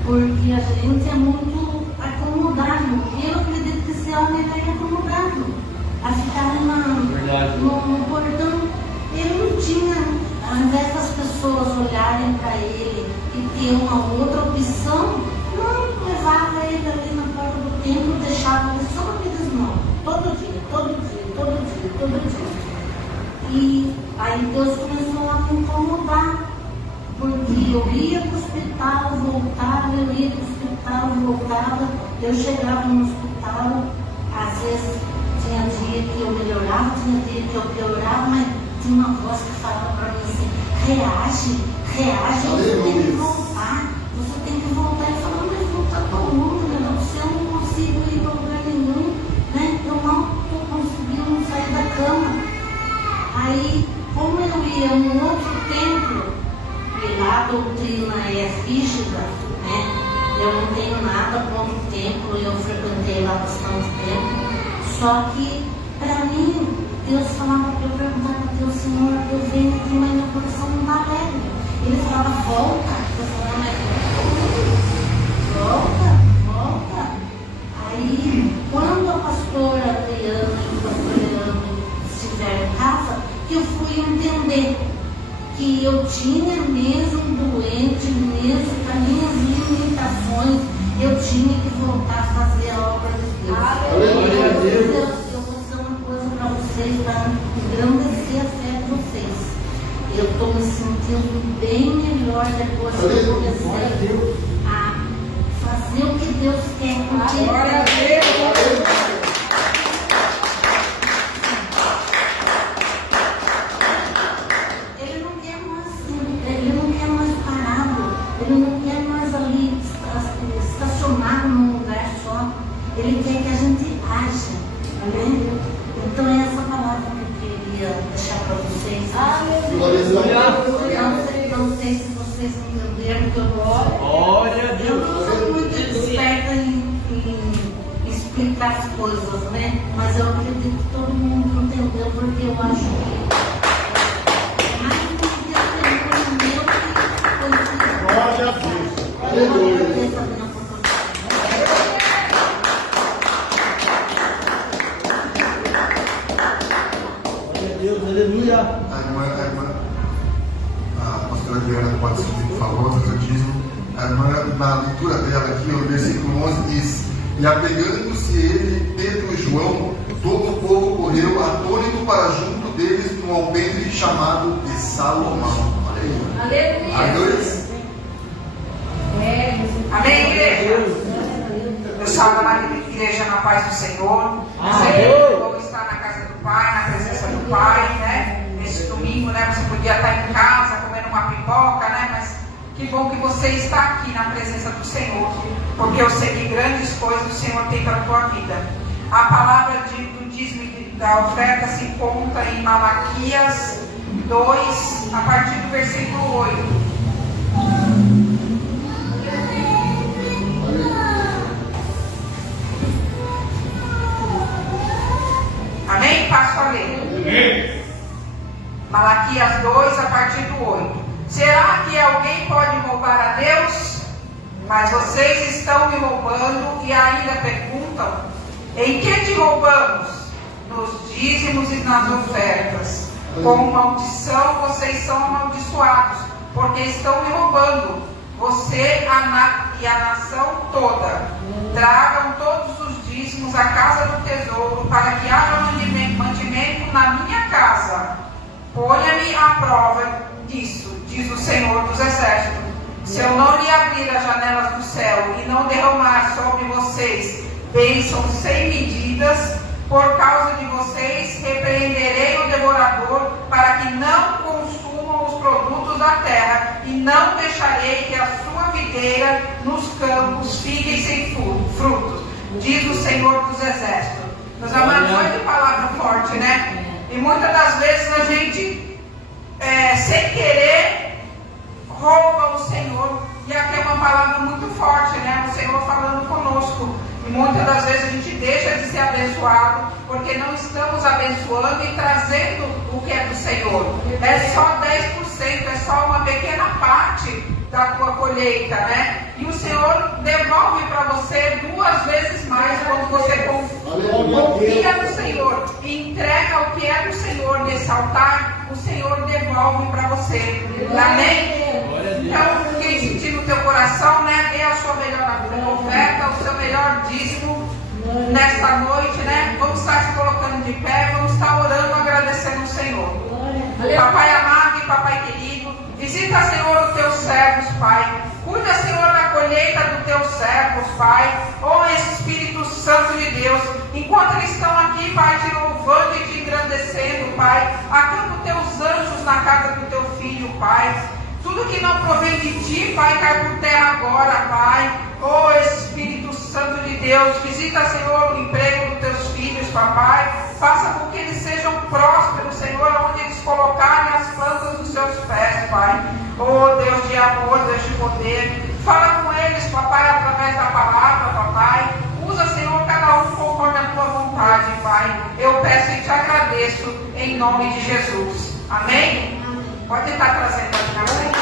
porque a gente é muito acomodado. Eu acredito que esse homem é acomodado a ficar no portão. Ele não tinha, ao invés das pessoas olharem para ele e ter uma outra opção, não, levava ele ali na porta do templo, deixava ele só para pedir esmola, todo dia. E aí Deus começou a me incomodar, porque eu ia para o hospital, voltava, eu chegava no hospital, às vezes tinha dia que eu melhorava, tinha dia que eu piorava, mas tinha uma voz que falava para mim assim: reage, você tem que voltar. E falando: mas voltar para onde, meu Deus? Se eu não consigo ir para lugar nenhum, né? Eu não estou conseguindo sair da cama. Aí, como eu ia num outro templo, e lá a doutrina é rígida, né? Eu não tenho nada contra o templo, eu frequentei lá bastante tempo. Só que, para mim, Deus falava para eu perguntar para Deus: Senhor, eu venho aqui, mas meu coração não está alegre. Ele falava: volta. Eu falava: mas volta. Aí, quando a pastora Adriana e o pastor Leandro estiveram em casa, que eu fui entender que eu tinha mesmo doente, mesmo com as minhas limitações, eu tinha que voltar a fazer a obra de Deus. Glória a Deus. Eu vou dizer uma coisa para vocês, para engrandecer a fé de vocês. Eu estou me sentindo bem melhor depois que eu comecei a fazer o que Deus quer comigo. Glória a Deus. Ele não quer mais parado, ele não quer mais ali estacionado num lugar só. Ele quer que a gente haja, né? Então é essa palavra que eu queria deixar para vocês. Não sei se vocês entenderam que eu Glória a Deus. não sou muito esperta em explicar as coisas, né? Mas eu acredito que todo mundo entendeu, porque eu acho que é mais um testemunho meu que foi Glória a Deus. eu agradeço a minha oportunidade. Aleluia. A pastora Adriana pode subir, por favor, fazer o dízimo. A irmã, na leitura dela aqui, o versículo 11 diz: e apegando-se ele, Pedro e João, todo o povo correu atônito para junto deles no alpendre chamado de Salomão. Aleluia. Aleluia. Amém, igreja? Eu salvo a igreja na paz do Senhor. Amém. Vou estar na casa do Pai, na presença do Pai, né? Nesse domingo, né? Você podia estar em casa comendo uma pipoca, né? Mas que bom que você está aqui na presença do Senhor, porque eu sei que grandes coisas o Senhor tem para a tua vida. A palavra do dízimo e da oferta se encontra em Malaquias 2, a partir do versículo 8. Amém? Passo a ler. Malaquias 2, a partir do 8. Será que alguém pode roubar a Deus? Mas vocês estão me roubando e ainda perguntam: em que te roubamos? Nos dízimos e nas ofertas. Com maldição vocês são amaldiçoados, porque estão me roubando. Você e a nação toda. Tragam todos os dízimos à casa do tesouro, para que haja mantimento na minha casa. Ponha-me à prova disso, diz o Senhor dos Exércitos. Se eu não lhe abrir as janelas do céu e não derramar sobre vocês bênçãos sem medidas, por causa de vocês repreenderei o devorador, para que não consumam os produtos da terra, e não deixarei que a sua videira nos campos fique sem frutos, diz o Senhor dos Exércitos. Meus amados, olha que palavra forte, né? E muitas das vezes a gente, sem querer, rouba o Senhor. E aqui é uma palavra muito forte, né? O Senhor falando conosco. E muitas das vezes a gente deixa de ser abençoado, porque não estamos abençoando e trazendo o que é do Senhor. É só 10%, é só uma pequena parte da tua colheita, né? E o Senhor devolve para você 2 vezes mais quando você confia no Senhor e entrega o que é do Senhor nesse altar. O Senhor devolve para você. Amém? Então, quem sentir no teu coração, né? Dê a sua melhor oferta, o seu melhor dízimo nesta noite, né? Vamos estar se colocando de pé, vamos estar orando, agradecendo o Senhor. Papai amado e papai querido, visita, Senhor, os teus servos, Pai. Cuida, Senhor, da colheita dos teus servos, Pai. Oh, Espírito Santo de Deus, enquanto eles estão aqui, Pai, te louvando e te engrandecendo, Pai, acampa os teus anjos na casa do teu filho, Pai. Tudo que não provém de ti, Pai, cai por terra agora, Pai. Oh, Espírito Santo de Deus, visita, Senhor, o emprego dos teus filhos, Papai. Faça com que eles sejam prósperos, Senhor, onde eles colocarem as plantas dos seus pés, Pai. Oh, Deus de amor, Deus de poder. Fala com eles, Papai, através da palavra, Papai. Usa, Senhor, cada um conforme a tua vontade, Pai. Eu peço e te agradeço, em nome de Jesus. Amém? Pode estar trazendo aqui na frente.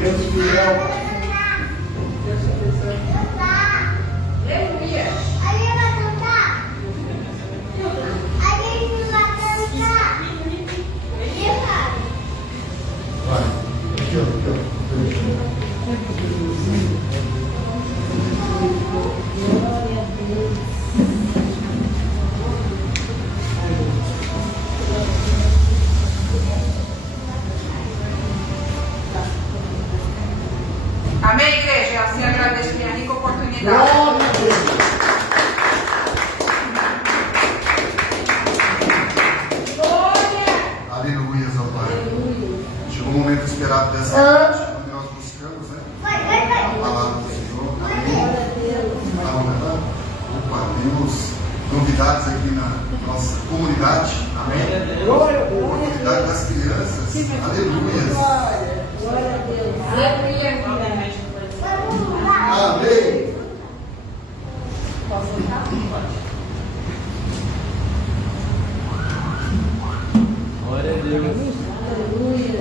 Deus fiel. Aleluia. Vai. Aqui, ó. Amém, igreja? Eu assim agradeço minha rica oportunidade. Glória a Deus. Aleluia, ao Pai. Chegou o momento esperado dessa noite, onde nós buscamos, né? A palavra do Senhor. Amém. Opa, temos novidades aqui na nossa comunidade. Amém. Comunidade das crianças. Aleluia. Glória a Deus. Aleluia. Amém. Posso entrar? Glória a Deus. Aleluia.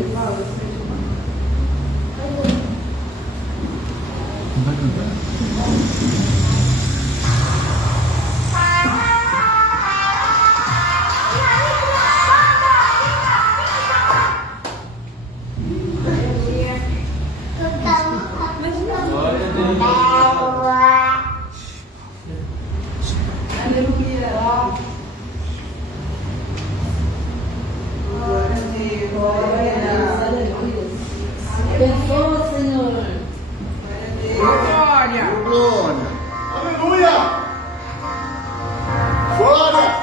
Não vai cantar? Aleluia. Glória a Deus. Aleluia. Abençoa, Senhor. Glória. Glória. Aleluia. Glória.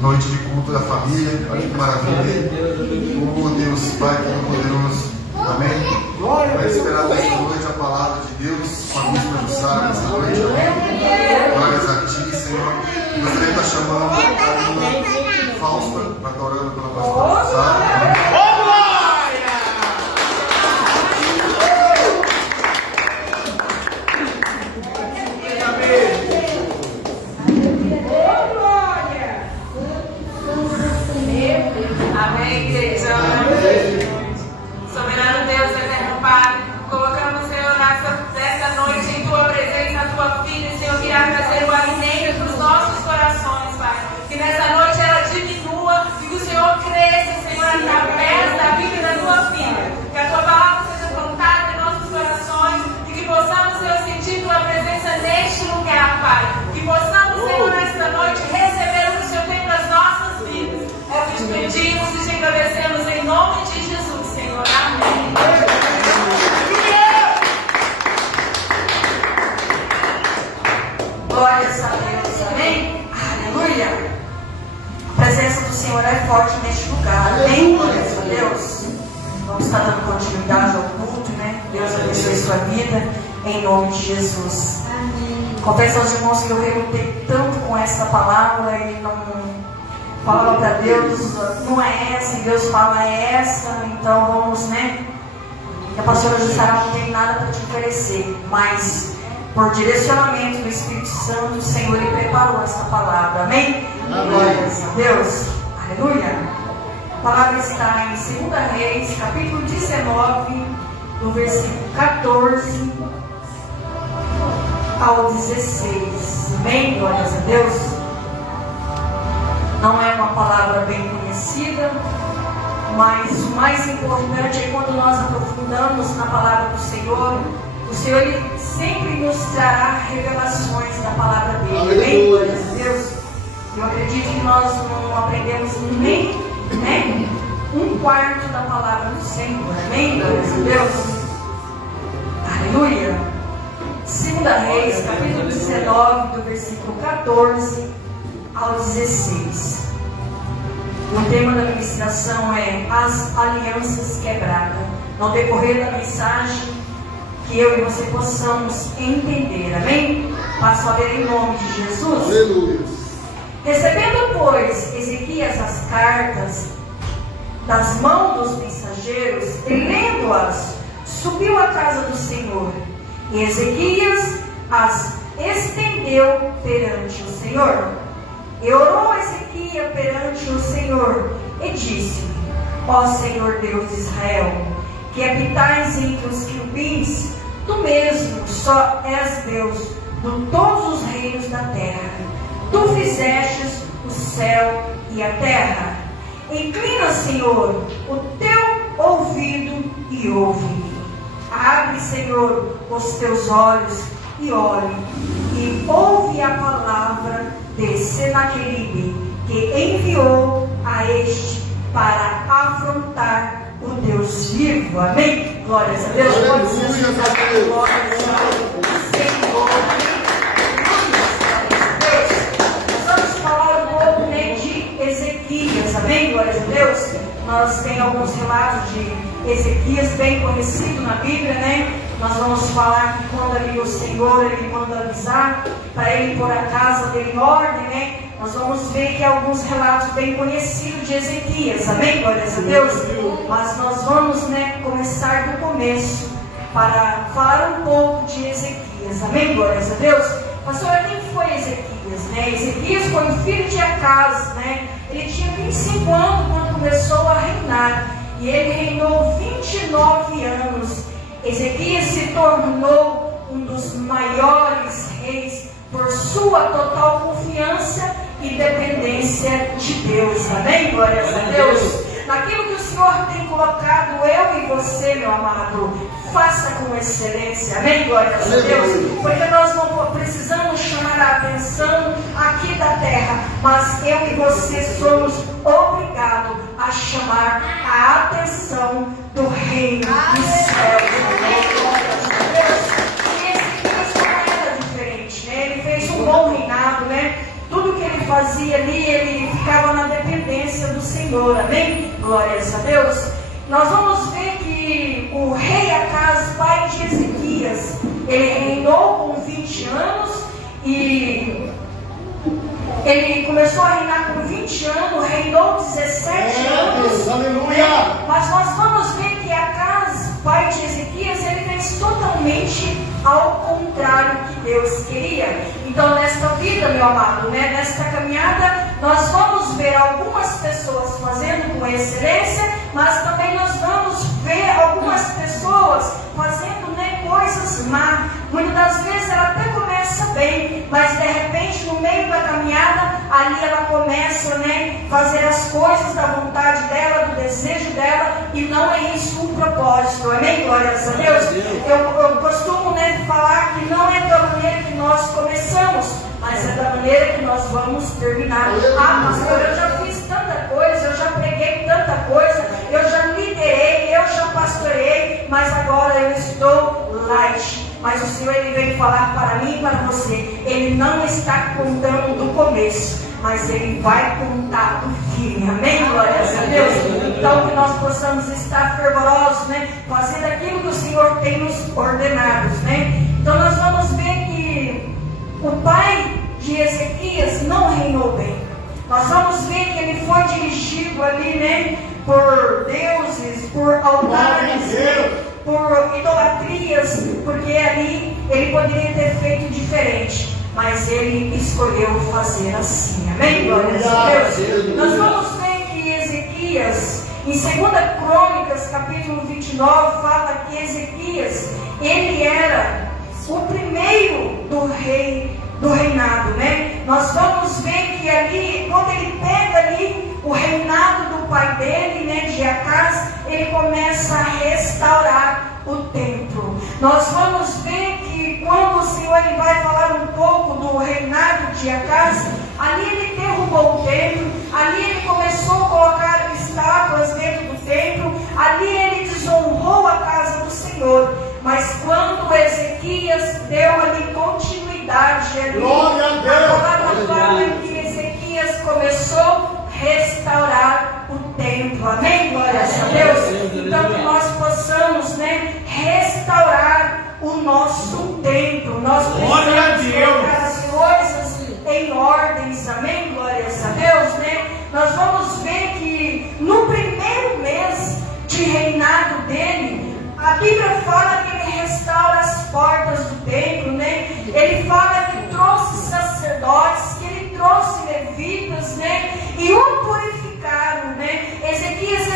Noite de culto da família, olha que maravilha. Oh Deus, Pai Todo-Poderoso. Amém. Vai esperar nessa noite a palavra de Deus, com a bispa Jussara nessa noite. Amém. Glórias a Ti, Senhor. Gostaria de estar chamando a irmã Fausta para estar orando pela pastora Jussara. Amém, igreja. Soberano Deus, eterno Pai, colocamos, Senhor, nessa noite em Tua presença, a Tua filha, Senhor, que irá trazer o alimento para os nossos corações, Pai. Que nessa noite ela diminua e que o Senhor cresça, Senhor, através da vida da Tua filha. Que a Tua palavra seja plantada em nossos corações e que possamos, Senhor, sentir Tua presença neste lugar, Pai. Que possamos, Senhor, nesta noite receber o que o Senhor tem para as nossas vidas. É o que te pedimos e te agradecemos em nome de Jesus, Senhor. Amém. Glórias a Deus. Amém. Aleluia. A presença do Senhor é forte neste lugar. Amém. Glórias a Deus. Vamos estar dando continuidade ao culto, né? Deus abençoe sua vida em nome de Jesus. Amém. Confesso aos irmãos que eu relutei tanto com essa palavra e não falava para Deus, não é essa, e Deus fala é essa, então vamos, né? E a pastora Jussara não tem nada para te oferecer, mas por direcionamento do Espírito Santo, o Senhor Ele preparou essa palavra, amém? Glórias a Deus, aleluia. A palavra está em 2 Reis, capítulo 19, no versículo 14 ao 16, amém? Glórias a Deus. Não é uma palavra bem conhecida, mas o mais importante é quando nós aprofundamos na palavra do Senhor, o Senhor Ele sempre nos trará revelações da palavra dele. Amém? Glórias a Deus. Eu acredito que nós não aprendemos nem um quarto da palavra do Senhor. Amém? Glórias a Deus. Aleluia. 2 Reis, capítulo 19, do versículo 14 ao 16. O tema da ministração é as alianças quebradas. No decorrer da mensagem, que eu e você possamos entender, amém? Passo a ler em nome de Jesus. Aleluia. Recebendo, pois, Ezequias as cartas das mãos dos mensageiros, e lendo-as, subiu à casa do Senhor. E Ezequias as estendeu perante o Senhor. E orou Ezequias perante o Senhor, e disse: Ó Senhor Deus de Israel, que habitais entre os querubins, tu mesmo só és Deus de todos os reinos da terra. Tu fizestes o céu e a terra. Inclina, Senhor, o teu ouvido e ouve-me. Abre, Senhor, os teus olhos e olhe, e ouve a palavra de Senaqueribe, que enviou a este para afrontar o Deus vivo. Amém? Glórias a Deus. Pode ser assim, glórias a Deus. Senhor. Nós vamos falar um pouco de Ezequias. Amém? Glórias a Deus. Nós temos alguns relatos de Ezequias bem conhecido na Bíblia, né? Nós vamos falar que quando ali o Senhor, ele manda avisar para ele pôr a casa dele em ordem, né? Nós vamos ver que alguns relatos bem conhecidos de Ezequias, amém? Glórias a Deus. Mas nós vamos, começar do começo para falar um pouco de Ezequias, amém? Glórias a Deus. Pastor, quem foi Ezequias, né? Ezequias foi o filho de Acaz, né? Ele tinha 25 anos quando começou a reinar, e ele reinou 29 anos. Ezequias se tornou um dos maiores reis por sua total confiança e dependência de Deus. Amém? Glórias a Deus. Naquilo que o Senhor tem colocado eu e você, meu amado, faça com excelência. Amém? Glórias a Deus. Porque nós não precisamos chamar a atenção aqui da terra, mas eu e você somos obrigados a chamar a atenção do reino dos céus. Glórias a Deus. E esse Cristo não era diferente, né? Ele fez um bom reinado, né? Tudo que ele fazia ali, ele ficava na dependência do Senhor, amém? Glórias a Deus. Nós vamos ver que o rei Acaz, pai de Ezequias, ele reinou com 20 anos e ele começou a reinar com 20 anos, reinou 17 anos. Aleluia! Mas nós vamos ver que Acaz, pai de Ezequias, ele fez totalmente ao contrário que Deus queria. Então, nesta vida, meu amado, nesta caminhada, nós vamos ver algumas pessoas fazendo com excelência, mas também nós vamos ver algumas pessoas fazendo coisas más. Muitas das vezes ela até começa bem, mas de repente, no meio da caminhada, ali ela começa a fazer as coisas da vontade dela, do desejo dela, e não é isso o propósito. Amém? Glórias a Deus. Eu costumo falar que não é da maneira que nós começamos, mas é da maneira que nós vamos terminar. Ah, pastor, eu já fiz tanta coisa, eu já preguei tanta coisa, eu já liderei, eu já pastorei, mas agora eu estou light. Mas o Senhor, ele veio falar para mim e para você. Ele não está contando do começo, mas ele vai contar do fim. Amém? Glórias a Deus. Então, que nós possamos estar fervorosos, fazendo aquilo que o Senhor tem nos ordenado, Então, nós vamos ver que o pai de Ezequias não reinou bem. Nós vamos ver que ele foi dirigido ali, por deuses, por altares, por idolatrias, porque ali ele poderia ter feito diferente, mas ele escolheu fazer assim. Amém? Glórias a Deus. Nós vamos ver que Ezequias, em 2 Crônicas, capítulo 29, fala que Ezequias, ele era o primeiro do reinado, Nós vamos ver que ali, quando ele pega ali o reinado do pai dele, de Acaz, ele começa a restaurar o templo. Nós vamos ver que quando o Senhor ele vai falar um pouco do reinado de Acaz, ali ele derrubou o templo, ali ele começou a colocar estátuas dentro do templo, ali ele desonrou a casa do Senhor. Mas quando Ezequias deu ali verdade. Glória a Deus. A palavra fala que Ezequias começou a restaurar o templo. Amém? Glória a Deus. Então que nós possamos, né, restaurar o nosso templo. Nós precisamos colocar as coisas em ordens. Amém? Glória a Deus, né? Nós vamos ver que no primeiro mês de reinado dele, a Bíblia fala que ele restaura as portas do templo, né? Ele fala que trouxe sacerdotes, que ele trouxe levitas, né? E o purificaram, né? Ezequias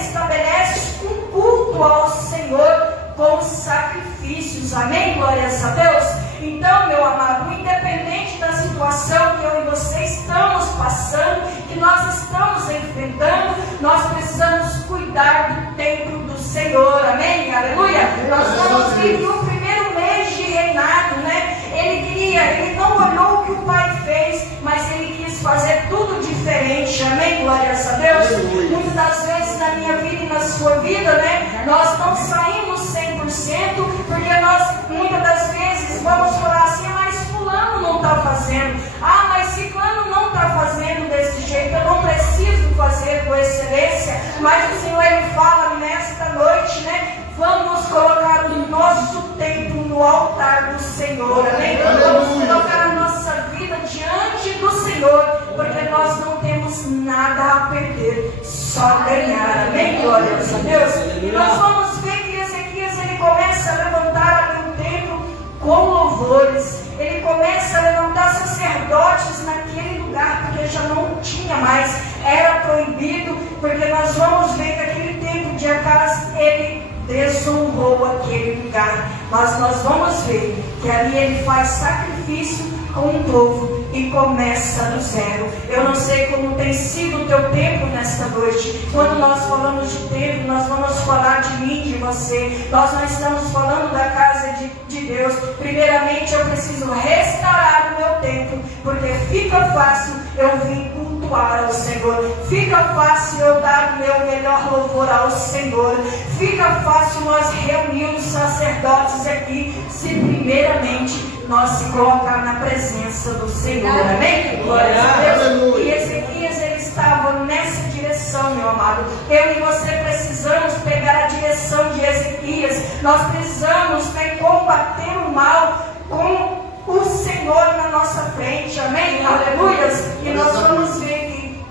estabelece um culto ao Senhor com sacrifícios. Amém? Glórias a Deus. Então, meu amado, independente da situação que eu e você estamos passando, que nós estamos enfrentando, nós precisamos cuidar do templo do Senhor. Amém? Aleluia. Nós vamos ver que o primeiro mês de reinado, né? Ele não olhou o que o pai fez, mas ele quis fazer tudo diferente. Amém? Glórias a Deus. Muitas das vezes na minha vida e na sua vida, né? Nós não saímos 100%, porque nós muitas das vezes vamos falar assim, mas fulano não está fazendo, mas ciclano não está fazendo desse jeito, eu não preciso fazer com excelência. Mas o Senhor, ele fala nesta noite, né? Vamos colocar o nosso tempo no altar do Senhor. Amém? Vamos colocar a nossa vida diante do Senhor, porque nós não temos nada a perder, só ganhar. Amém? Glórias a Deus. E nós vamos ver que Ezequias, ele começa a levantar ali o templo com louvores. Ele começa a levantar sacerdotes naquele lugar, porque já não tinha mais, era proibido, porque nós vamos ver que aquele templo de Acaz, ele desonrou aquele lugar. Mas nós vamos ver que ali ele faz sacrifício com o povo e começa do zero. Eu não sei como tem sido o teu tempo nesta noite. Quando nós falamos de tempo, nós vamos falar de mim, de você. Nós não estamos falando da casa de Deus. Primeiramente eu preciso restaurar o meu tempo, porque fica fácil eu vir cultuar ao Senhor, fica fácil eu dar o meu melhor louvor ao Senhor, fica fácil nós reunirmos sacerdotes aqui, se primeiramente nós se colocar na presença do Senhor. Amém? Glória a Deus. E Ezequias, ele estava nessa direção, meu amado. Eu e você precisamos pegar a direção de Ezequias. Nós precisamos, né, combater o mal com o Senhor na nossa frente. Amém? Aleluias. E nós vamos ver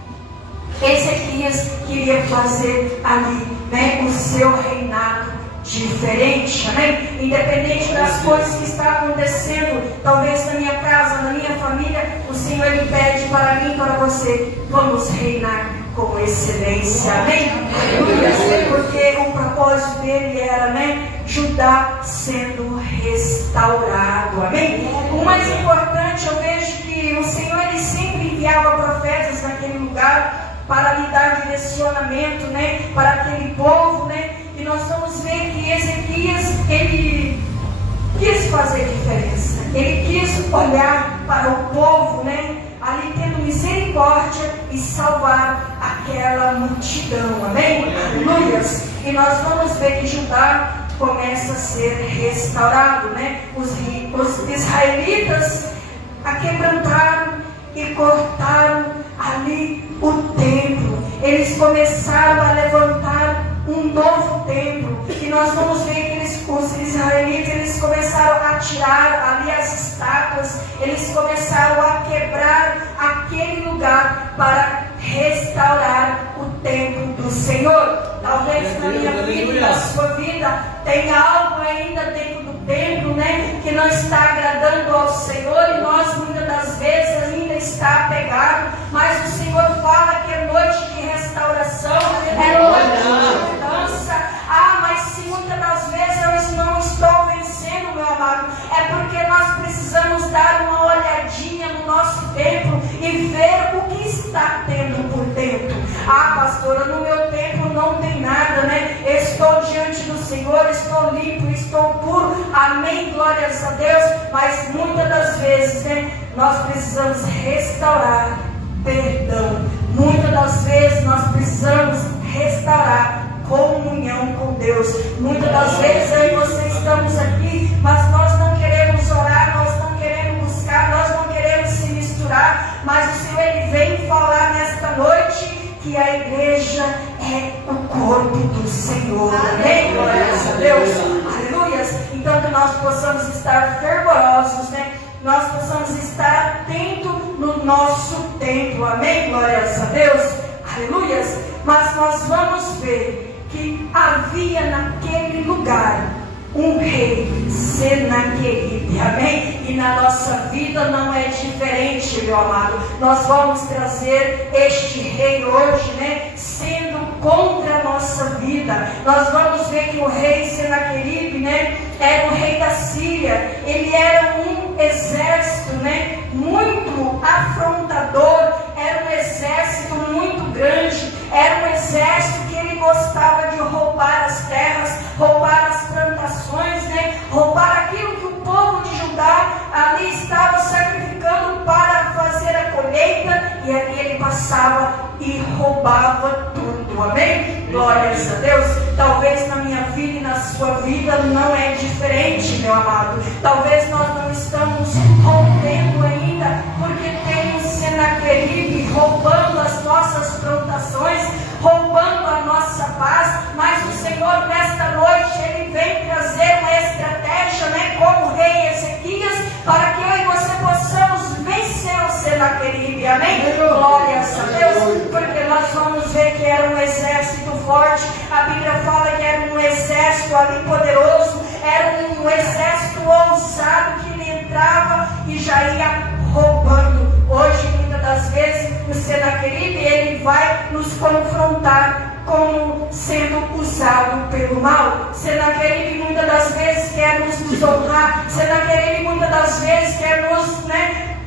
que Ezequias queria fazer ali, né, o seu reinado diferente. Amém? Independente das coisas que estão acontecendo, talvez na minha casa, na minha família, o Senhor, ele pede para mim e para você, vamos reinar com excelência. Amém? Aleluia. Porque o propósito dele era, né, Judá sendo restaurado. Amém? O mais importante, eu vejo que o Senhor, ele sempre enviava profetas naquele lugar para lhe dar direcionamento, né, para aquele povo, né? E nós vamos ver que Ezequias, ele quis fazer diferença. Ele quis olhar para o povo, né, ali tendo misericórdia e salvar aquela multidão. Amém? Aleluias. E nós vamos ver que Judá começa a ser restaurado, né? Os israelitas aquebrantaram e cortaram ali o templo. Eles começaram a levantar um novo templo. E nós vamos ver que os israelitas, eles começaram a tirar ali as estátuas, eles começaram a quebrar aquele lugar para restaurar o templo do Senhor. Talvez na minha vida e na sua vida tenha algo ainda dentro do templo, né, que não está agradando ao Senhor, e nós muitas das vezes ainda está apegado, mas o Senhor fala que é noite de restauração, é noite de mudança. Mas se muitas das vezes eu não estou vencendo, meu amado, é porque nós precisamos dar uma olhadinha no nosso templo e ver o que está tendo por dentro. Pastora, no meu templo não tem nada, né? Estou diante do Senhor, estou limpo, estou puro. Amém, glórias a Deus. Mas muitas das vezes, né, nós precisamos restaurar perdão. Muitas das vezes nós precisamos restaurar comunhão com Deus. Muitas das vezes eu e você estamos aqui, mas nós não queremos orar, nós não queremos possamos estar fervorosos, né? Nós possamos estar atentos no nosso tempo, amém? Glórias a Deus, aleluias. Mas nós vamos ver que havia naquele lugar um rei, Senaqueribe, amém? E na nossa vida não é diferente, meu amado. Nós vamos trazer este rei hoje, né? Sendo contra a nossa vida. Nós vamos ver que o rei Senaqueribe, né? Era o rei da Síria. Ele era um exército, né? Muito afrontador. Era um exército muito grande. Era um exército que ele gostava de roubar as terras, roubar as plantações, né? Roubar aquilo que o povo de Judá ali estava sacrificando para fazer a colheita, e ali ele passava e roubava tudo, amém? Glórias a Deus. Talvez na minha vida e na sua vida não é diferente, meu amado. Talvez nós não estamos rompendo ainda, porque tem um Senaqueribe roubando as nossas plantações, roubando a nossa paz, mas o Senhor nesta noite, Ele vem trazer uma estratégia, né, como o rei Ezequias, para que eu e você possamos vencer o Senaqueribe, amém? Glórias a Deus, porque nós vamos ver que era um exército forte. A Bíblia fala que era um exército ali poderoso, era um exército ousado, que ele entrava e já ia roubando. Hoje, muitas das vezes, o Senaqueribe, ele vai nos confrontar como sendo usado pelo mal. Senaqueribe muitas das vezes quer nos desonrar. Senaqueribe muitas das vezes quer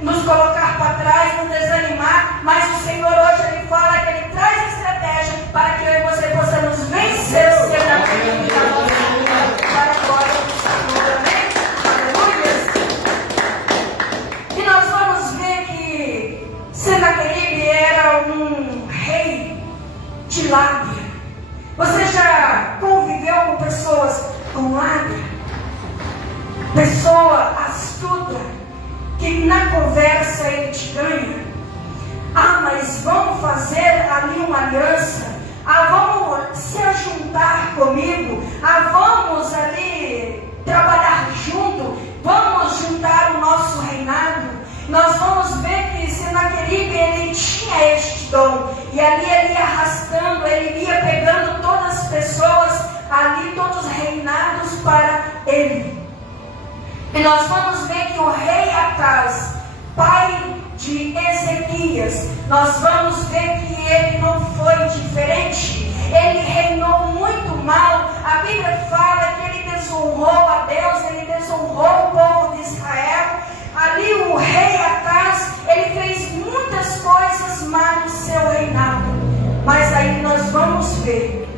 nos colocar para trás, nos desanimar. Mas o Senhor hoje, Ele fala que Ele traz estratégia para que eu e você possamos vencer o Senaqueribe da nossa vida, para a glória do Senhor, amém? Aleluia! E nós vamos ver que Senaqueribe era um rei de lábia. Você já conviveu com pessoas com lábia? Pessoa astuta, que na conversa ele te ganha. Ah, mas vamos fazer ali uma aliança. Ah, vamos se ajuntar comigo. Ah, vamos ali trabalhar junto. Vamos juntar o nosso reinado. Nós vamos ver que Senaqueribe, ele tinha este dom. E ali ele ia arrastando, ele ia pegando todas as pessoas ali, todos os reinados para ele. E nós vamos ver que o rei Acaz, pai de Ezequias, nós vamos ver que ele não foi diferente. Ele reinou muito mal. A Bíblia fala que ele desonrou a Deus, ele desonrou o povo de Israel. Ali o rei Acaz, ele fez muitas coisas más no seu reinado. Mas aí nós vamos ver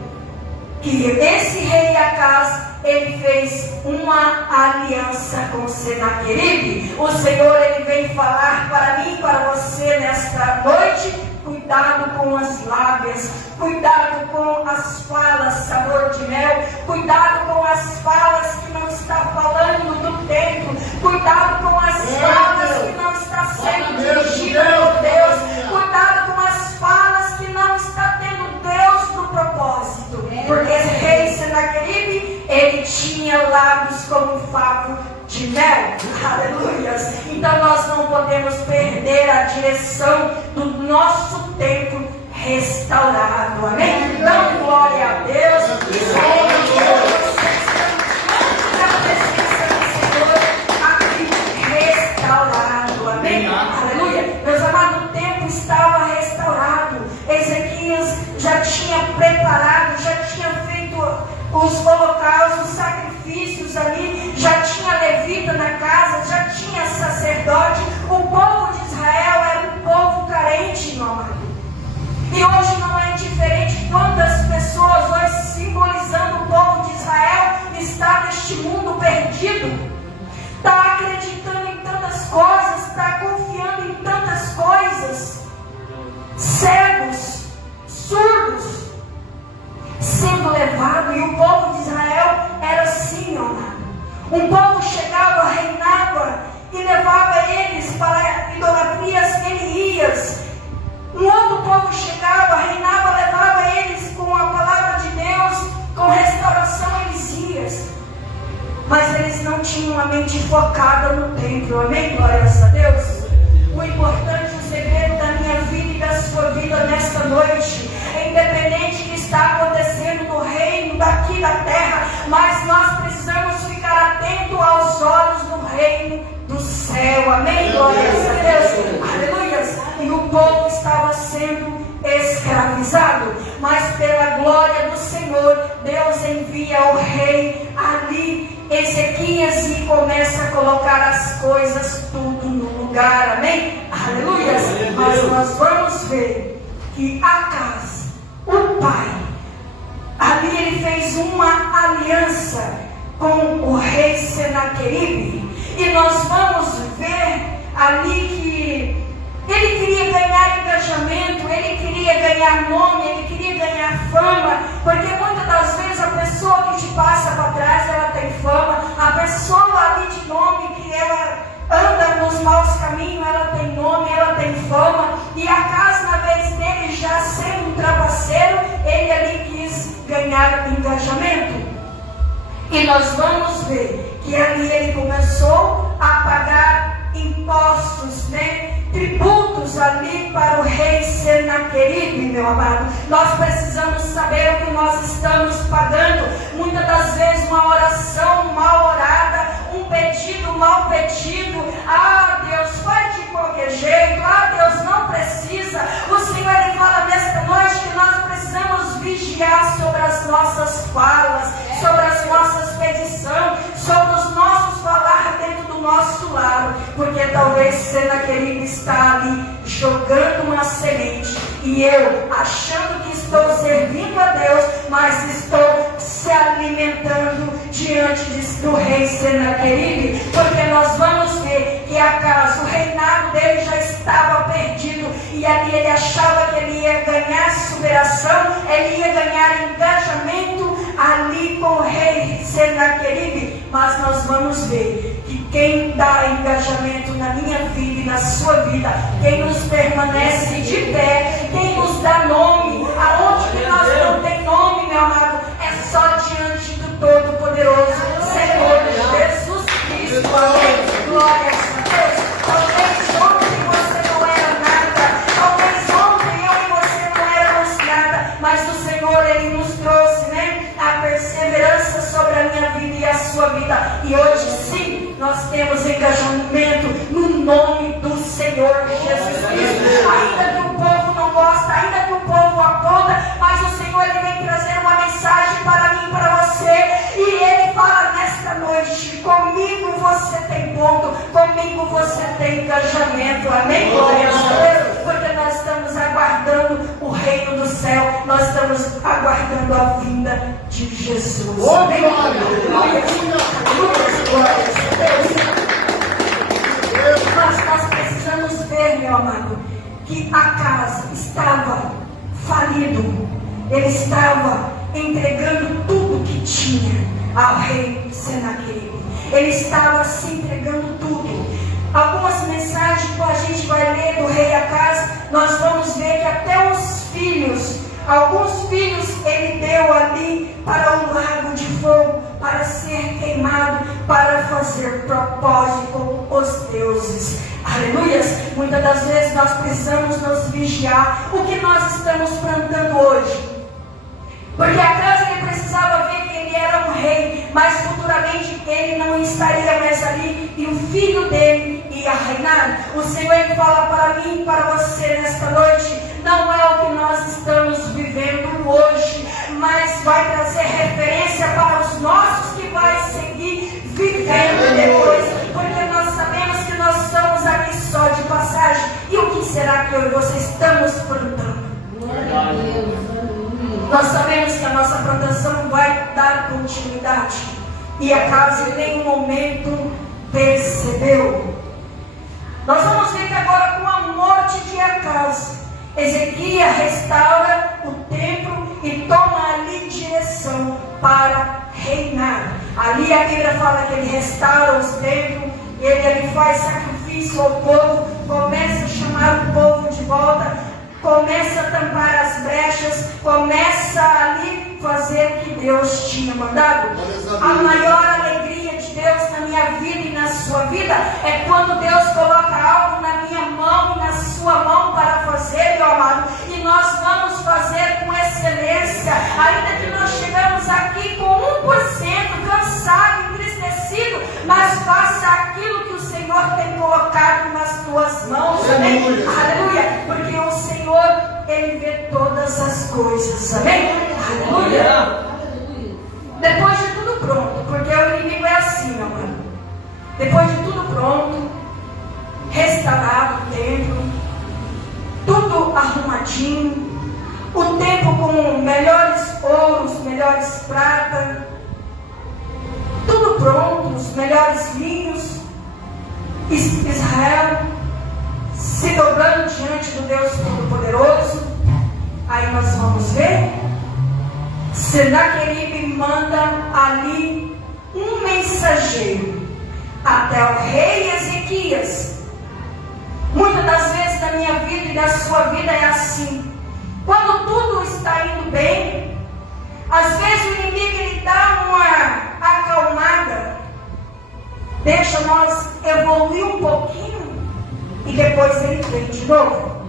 que esse rei Acaz, ele fez uma aliança com Senaqueribe. O Senhor, ele vem falar para mim e para você nesta noite: cuidado com as lábias, cuidado com as falas sabor de mel, cuidado com as falas que não está falando do tempo, cuidado com as falas que não está sendo dirigida por Deus, cuidado com as falas que não está tendo Deus no propósito, porque esse rei Senaqueribe, ele tinha lábios como um favo de mel, aleluias. Então nós não podemos perder a direção do nosso tempo restaurado, amém? Então glória a Deus, isso é a presença do Senhor aqui restaurado, amém? Aleluia. Meus amados, o tempo estava restaurado. Ezequias já tinha preparado, já tinha feito os holocaustos, os sacrifícios ali, já tinha levita na casa, já tinha sacerdote. O povo de Israel era um povo carente, meu amado. E hoje não é diferente. Quantas pessoas hoje, simbolizando o povo de Israel, está neste mundo perdido, está acreditando em tantas coisas, está confiando em tantas coisas, cegos, surdos, sendo levado. E o povo de Israel era assim, amado. Um povo chegava, reinava e levava eles para idolatrias querias. Um outro povo chegava, reinava, levava eles com a palavra de Deus, com restauração elisias. Mas eles não tinham colocada no templo. Amém? Glórias a Deus. O importante, o segredo da minha vida e da sua vida nesta noite, é independente do que está acontecendo no reino daqui da terra, mas nós precisamos ficar atentos aos olhos do reino do céu. Amém? Glórias a Deus. Aleluias. E o povo estava sendo escravizado, mas pela glória do Senhor, Deus envia o rei ali, Ezequias, e começa a colocar as coisas tudo no lugar. Amém? Aleluias. Mas nós vamos ver que Acaz, o pai, ali ele fez uma aliança com o rei Senaqueribe, e nós vamos ver ali que ele queria ganhar engajamento, ele queria ganhar nome, ele queria ganhar fama, porque muitas das vezes a pessoa que te passa para trás, ela tem fama, a pessoa ali de nome, que ela anda nos maus caminhos, ela tem nome, ela tem fama, e Acaz, na vez dele já sendo um trapaceiro, ele ali quis ganhar engajamento. E nós vamos ver que ali ele começou a pagar impostos, tributos ali para o rei Senaqueribe, meu amado. Nós precisamos saber o que nós estamos pagando. Muitas das vezes uma oração mal orada, um pedido mal pedido. Ah, Deus, faz de qualquer jeito. Ah, Deus, não precisa. O Senhor, ele fala nesta noite que nós precisamos vigiar sobre as nossas falas, sobre as nossas petições, sobre os nossos falar dentro do nosso lar, porque talvez Senaqueribe está ali jogando uma semente, e eu achando que estou servindo a Deus, mas estou se alimentando diante do rei Senaqueribe, porque nós vamos ver que Acaz, o reinado dele já estava perdido, e ali ele achava que ele ia ganhar superação, ele ia ganhar engajamento ali com o rei Senaqueribe. Mas nós vamos ver que quem dá engajamento na minha vida e na sua vida, quem nos permanece de pé, quem nos dá nome, aonde que nós não tem nome, meu amado, é só diante do Todo-Poderoso Senhor Jesus Cristo. Amém? Glórias a Deus. Talvez ontem você não era nada, talvez ontem eu e você não éramos nada, mas o Senhor, ele nos trouxe a perseverança sobre a minha vida e a sua vida, e hoje sim nós temos engajamento no nome do Senhor Jesus Cristo. Ainda que o povo não gosta, ainda que o povo aponta, mas o Senhor, ele vem trazer uma mensagem para mim e para você, e ele fala nesta noite: comigo você tem ponto, comigo você tem engajamento. Amém? Glórias a Deus. Porque nós estamos aguardando o reino do céu, nós estamos aguardando a vinda de Jesus. Amém? Glórias a Deus. Nós precisamos ver, meu amado, que Acaz estava falido, ele estava entregando tudo que tinha ao rei Senaqueribe, ele estava se entregando tudo. Algumas mensagens que a gente vai ler do rei Acaz, nós vamos ver que até os filhos, alguns filhos ele deu ali para um lago de fogo, para ser queimado, para fazer propósito com os deuses. Aleluias! Muitas das vezes nós precisamos nos vigiar o que nós estamos plantando hoje. Porque Acaz, ele precisava ver que ele era um rei, mas futuramente ele não estaria mais ali, e o filho dele ia reinar. O Senhor, ele fala para mim e para você nesta noite: não é o que nós estamos vivendo hoje, mas vai trazer referência para os nossos que vai seguir vivendo depois, porque nós sabemos que nós estamos aqui só de passagem. E o que será que eu e você estamos plantando? Nós sabemos que a nossa plantação vai dar continuidade, e Acaz em nenhum momento percebeu. Nós vamos ver que agora, com a morte de Acaz, Ezequias restaura o templo e toma ali direção para reinar. Ali a Bíblia fala que ele restaura os templos, ele faz sacrifício ao povo, começa a chamar o povo de volta, começa a tampar as brechas, começa ali fazer o que Deus tinha mandado. A maior alegria de Deus na minha minha vida e na sua vida, é quando Deus coloca algo na minha mão e na sua mão para fazer, meu amado, e nós vamos fazer com excelência, ainda que nós chegamos aqui com 1%, cansado, entristecido, mas faça aquilo que o Senhor tem colocado nas tuas mãos, amém? Aleluia, porque o Senhor, Ele vê todas as coisas, amém? Aleluia. Depois de tudo pronto, porque o inimigo é assim, meu amado. Depois de tudo pronto, restaurado o templo, tudo arrumadinho, o templo com melhores ouros, melhores prata, tudo pronto, os melhores vinhos, Israel se dobrando diante do Deus Todo-Poderoso. Aí nós vamos ver, Senaqueribe manda ali um mensageiro até o rei Ezequias. Muitas das vezes na minha vida e na sua vida é assim. Quando tudo está indo bem, às vezes o inimigo ele dá uma acalmada, deixa nós evoluir um pouquinho e depois ele vem de novo.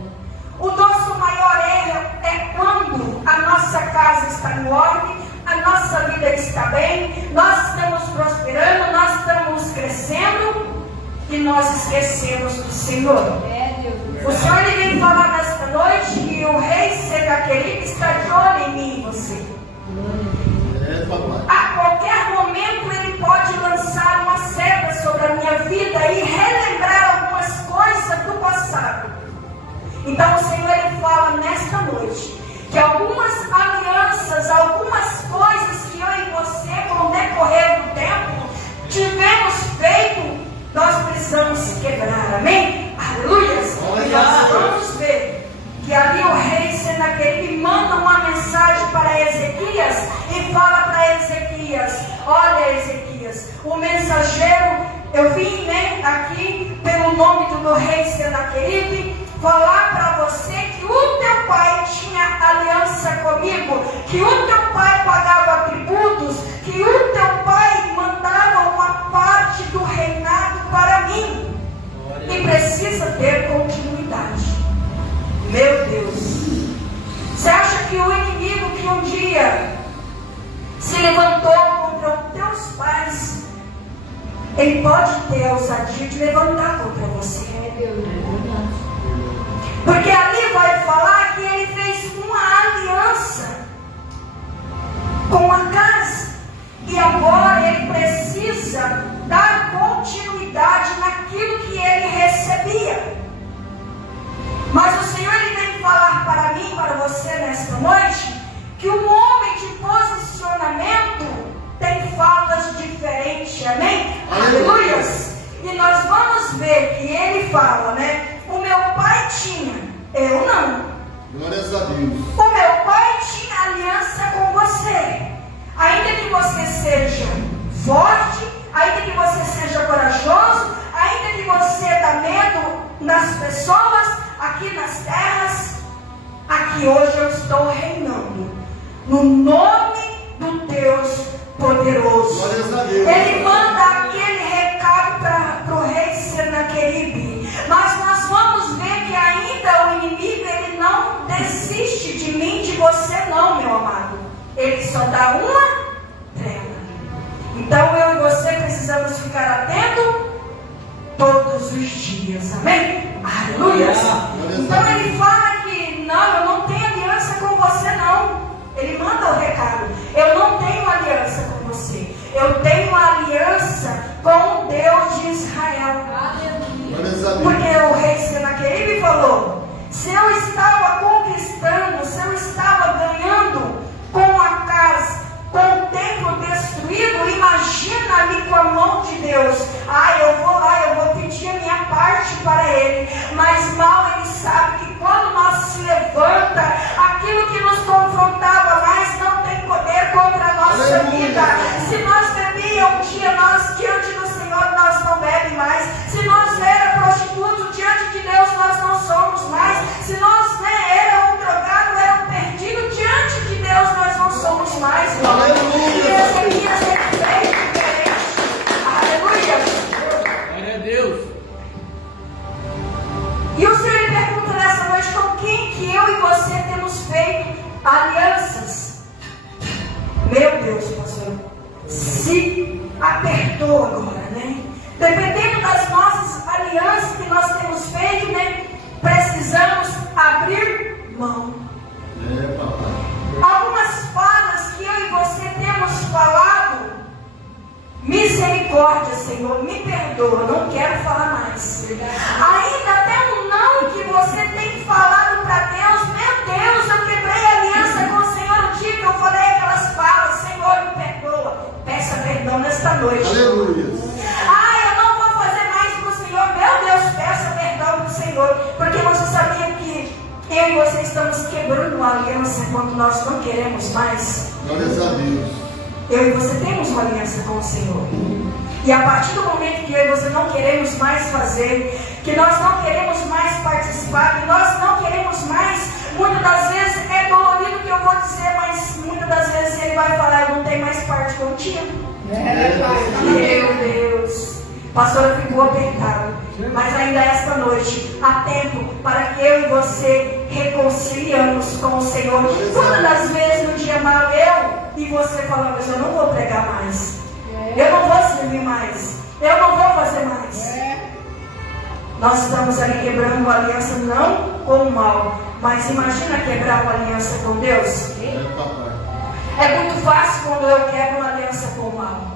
O nosso maior erro é quando a nossa casa está em ordem, a nossa vida está bem, nós estamos prosperando, nós estamos crescendo e nós esquecemos do Senhor. O Senhor ele vem falar nesta noite que o rei Senaqueribe está de olho em mim e você. A qualquer momento ele pode lançar uma seta sobre a minha vida e relembrar algumas coisas do passado. Então o Senhor ele fala nesta noite que algumas alianças, algumas coisas que eu e você, com o decorrer do tempo, tivemos feito, nós precisamos quebrar, amém? Aleluia! Nós vamos ver que ali o rei Senaqueribe manda uma mensagem para Ezequias e fala para Ezequias: olha, Ezequias, o mensageiro, eu vim aqui pelo nome do rei Senaqueribe falar para você que o teu pai tinha aliança comigo, que o teu pai pagava tributos, que o teu pai mandava uma parte do reinado para mim. E precisa ter continuidade. Meu Deus, você acha que o inimigo que um dia se levantou contra os teus pais, ele pode ter a ousadia de levantar contra você? Porque ali vai falar que ele fez uma aliança com a casa e agora ele precisa dar continuidade naquilo que ele recebia. Mas o Senhor ele vem falar para mim, para você nesta noite, que um homem de posicionamento tem falas diferentes, amém? Aleluias! E nós vamos ver que ele fala, né? O meu pai tinha, eu não. Glórias a Deus. O meu pai tinha aliança com você. Ainda que você seja forte, ainda que você seja corajoso, ainda que você dá medo nas pessoas, aqui nas terras, aqui hoje eu estou reinando. No nome do Deus poderoso. Glórias a Deus. Ele manda aquele recado para o rei Senaqueribe. Mas nós vamos ver que ainda o inimigo ele não desiste de mim, de você não, meu amado. Ele só dá uma trela. Então eu e você precisamos ficar atentos todos os dias, amém? Aleluia! Então ele fala que não, eu não tenho aliança com você não. Ele manda o recado: eu não tenho aliança com você, eu tenho aliança com o Deus de Israel. Porque o rei Senaqueribe falou: se eu estava conquistando, se eu estava ganhando com a casa, com o templo destruído, imagina ali com a mão de Deus. Eu vou lá, eu vou pedir a minha parte para ele. Mas mal ele sabe que quando nós se levanta, aquilo que nos confrontava mais não tem poder contra a nossa vida. Se nós bebíamos um dia, nós diante do Senhor, nós não bebemos mais. mais. Ainda até o não que você tem falado para Deus, meu Deus, eu quebrei a aliança com o Senhor no dia que eu falei aquelas falas, Senhor, me perdoa. Peça perdão nesta noite. Aleluia. Eu não vou fazer mais para o Senhor. Meu Deus, peça perdão para o Senhor. Porque você sabia que eu e você estamos quebrando uma aliança quando nós não queremos mais. Glórias a Deus. Eu e você temos uma aliança com o Senhor. E a partir do momento que eu e você não queremos mais fazer, que nós não queremos mais participar, que nós não queremos mais, muitas das vezes é dolorido que eu vou dizer, mas muitas das vezes ele vai falar, eu não tenho mais parte contigo. Meu Deus. Pastora, ficou apertado. Mas ainda esta noite há tempo para que eu e você reconciliamos com o Senhor. Quantas das vezes no dia mal eu e você falamos, eu não vou pregar mais, eu não vou servir mais, eu não vou fazer mais. Nós estamos ali quebrando uma aliança não com o mal, mas imagina quebrar uma aliança com Deus. É muito fácil quando eu quebro uma aliança com o mal.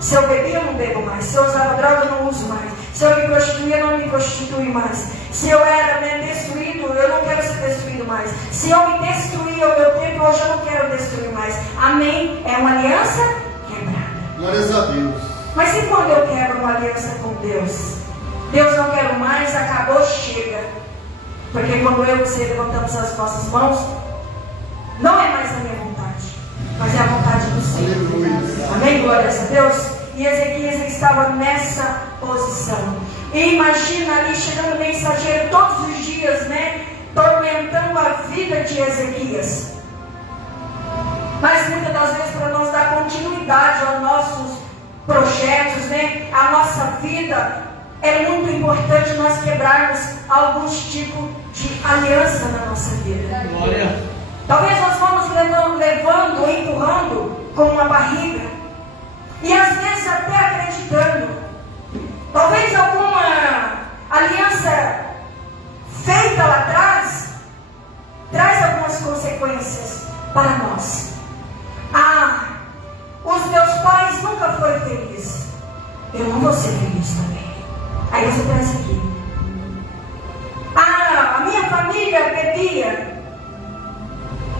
Se eu bebia, eu não bebo mais. Se eu usava droga, eu não uso mais. Se eu me prostituía, eu não me prostituo mais. Se eu era destruído, eu não quero ser destruído mais. Se eu me destruía o meu tempo, hoje eu não quero destruir mais. Amém? É uma aliança quebrada. Glórias a Deus. Mas e quando eu quebro uma aliança com Deus? Deus, não quero mais, acabou, chega. Porque quando eu e você levantamos as nossas mãos, não é mais a minha vontade, mas é a vontade do Senhor. Amém? Glórias a Deus. E Ezequias estava nessa posição. E imagina ali chegando o mensageiro todos os dias, né? Tormentando a vida de Ezequias. Mas muitas das vezes, para nós dar continuidade aos nossos projetos, né? A nossa vida, é muito importante nós quebrarmos alguns tipos de aliança na nossa vida. Glória. Talvez nós vamos levando, empurrando com uma barriga. E às vezes até acreditando. Talvez alguma aliança feita lá atrás traz algumas consequências para nós. Os meus pais nunca foram felizes. Eu não vou ser feliz também. Aí você traz aqui. A minha família bebia.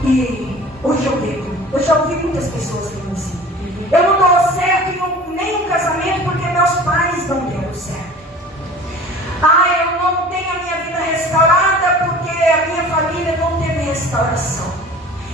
E hoje eu bebo. Eu já ouvi muitas pessoas falando assim. Eu não dou certo em nenhum casamento porque meus pais não deram certo. Eu não tenho a minha vida restaurada porque a minha família não teve restauração.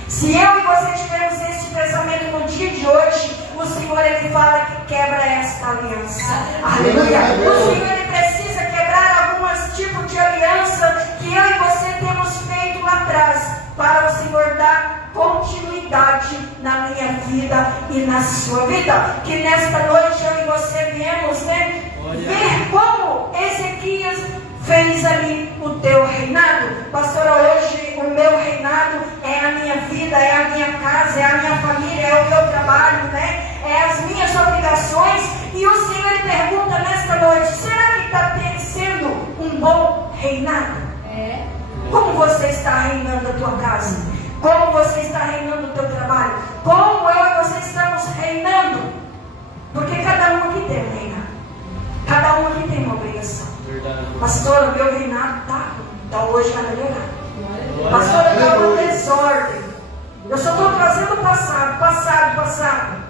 Se eu e você tivermos este pensamento no dia de hoje, o Senhor ele fala que quebra esta aliança. Aleluia. O Senhor ele precisa quebrar alguns tipos de aliança que eu e você temos feito lá atrás, para o Senhor dar continuidade na minha vida e na sua vida. Que nesta noite eu e você viemos, né, ver como Ezequias fez ali o teu reinado. Pastora, hoje o meu reinado é a minha vida, é a minha casa, é a minha família, é o meu trabalho, né? É as minhas obrigações. E o Senhor ele pergunta nesta noite, será que está sendo um bom reinado? Como você está reinando a tua casa? Como você está reinando o teu trabalho? Como eu e você estamos reinando? Porque cada um aqui tem um reinado. Cada um aqui tem uma obrigação. Pastor, o meu reinado está ruim. Então hoje vai melhorar. Pastor, eu estou uma desordem. Eu só estou trazendo o passado.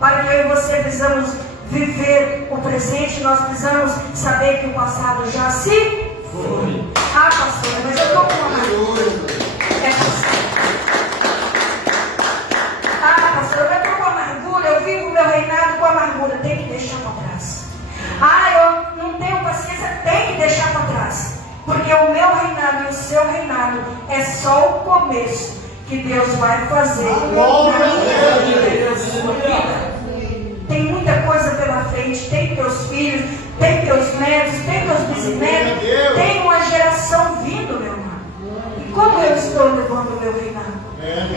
Para que eu e você precisamos viver o presente. Nós precisamos saber que o passado já se foi. Pastor, mas eu estou com uma amargura. Pastor, eu estou com amargura. Eu vivo o meu reinado com amargura. Tem que deixar para trás. Eu não tenho paciência. Tem que deixar para trás. Porque o meu reinado e o seu reinado é só o começo que Deus vai fazer na minha vida e na sua vida. Tem muita coisa pela frente. Tem teus filhos, tem teus netos, tem teus bisnetos, tem uma geração vindo, meu irmão. E como eu estou levando o meu reinado?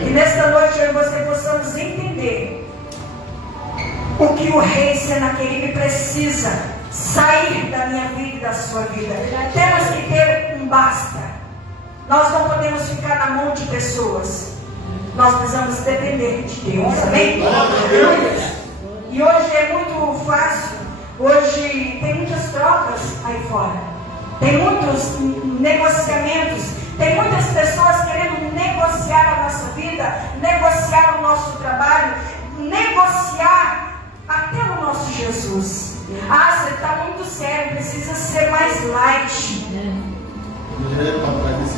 E nesta noite eu e você possamos entender o que o rei Senaqueribe precisa sair da minha vida e da sua vida. Temos que ter um basta. Nós não podemos ficar na mão de pessoas. Nós precisamos depender de Deus. Amém? E hoje é muito fácil. Hoje tem muitas trocas aí fora. Tem muitos negociamentos, tem muitas pessoas querendo negociar a nossa vida, negociar o nosso trabalho, negociar até o nosso Jesus. Ah, você está muito sério, precisa ser mais light.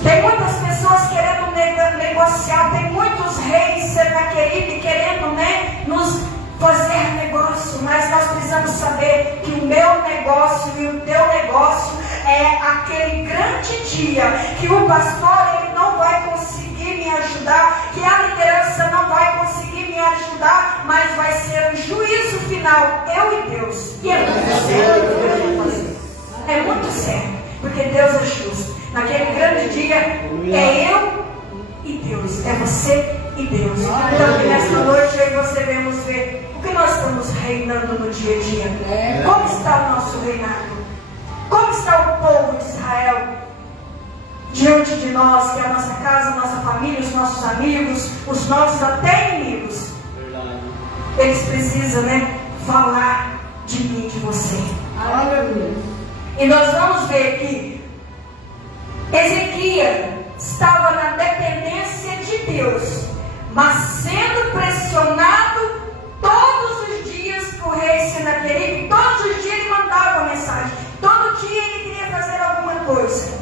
Tem muitas pessoas querendo negociar, tem muitos reis Senaqueribe querendo, nos fazer negócio, mas nós precisamos saber que o meu negócio e o teu negócio é aquele grande dia que o pastor ele não vai conseguir me ajudar, que a liderança não vai conseguir me ajudar, mas vai ser o juízo final, eu e Deus. E é muito sério. É muito sério, porque Deus é justo. Naquele grande dia é eu e Deus, é você e Deus. Então que nesta noite eu e você vamos ver o que nós estamos reinando no dia a dia. Como está o nosso reinado? Como está o povo de Israel diante de nós, que é a nossa casa, a nossa família, os nossos amigos, os nossos até inimigos? Eles precisam, falar de mim e de você. E nós vamos ver que Ezequias estava na dependência de Deus, mas sendo pressionado todos os dias por rei Senaqueribe. Todos os dias ele mandava uma mensagem, todo dia ele queria fazer alguma coisa,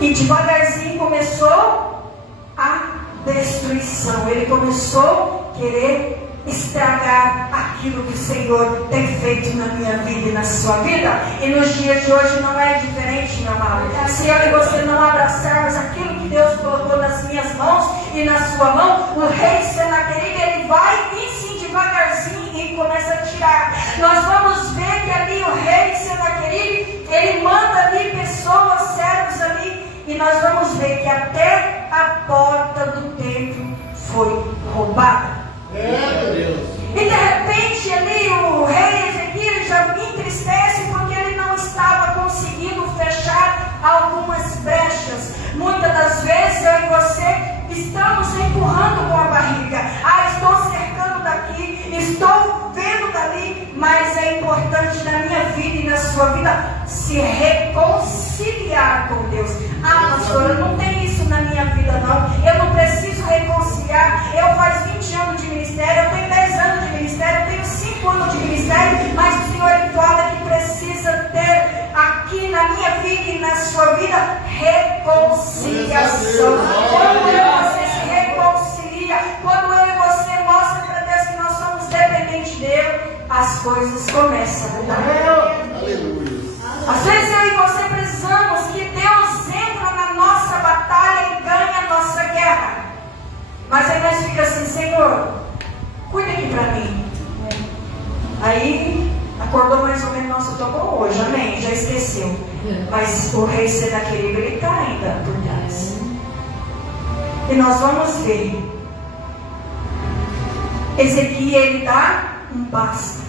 e devagarzinho começou a destruição. Ele começou a querer estragar aquilo que o Senhor tem feito na minha vida e na sua vida. E nos dias de hoje não é diferente, meu amado. Se eu e você não abraçarmos aquilo que Deus colocou nas minhas mãos e na sua mão, o rei Senaqueribe ele vai vir sim devagarzinho e começa a tirar. Nós vamos ver que ali o rei Senaqueribe ele manda ali pessoas, servos ali, e nós vamos ver que até a porta do templo foi roubada. E de repente ali o rei Ezequias já me entristece porque ele não estava conseguindo fechar algumas brechas. Muitas das vezes eu e você estamos empurrando com a barriga. Estou cercando daqui, estou vendo dali, mas é importante na minha vida e na sua vida se reconciliar com Deus. Pastor, eu não tenho isso na minha vida não, eu não preciso reconciliar. Eu faz 20 anos de ministério, eu tenho 10 anos de ministério, eu tenho 5 anos de ministério, mas o Senhor fala que precisa ter aqui na minha vida e na sua vida reconciliação. Quando eu e você se reconcilia, quando eu e você mostra para Deus que nós somos dependentes dele, as coisas começam a mudar. Às vezes eu e você precisamos que Deus entra na nossa batalha e ganha a nossa guerra. Mas aí nós ficamos assim, Senhor, cuida aqui para mim. Aí acordou mais ou menos, nossa, eu tô bom hoje, amém, já esqueceu. Mas o rei Senaqueribe ele está ainda por trás. E nós vamos ver. Ezequias ele dá um basta.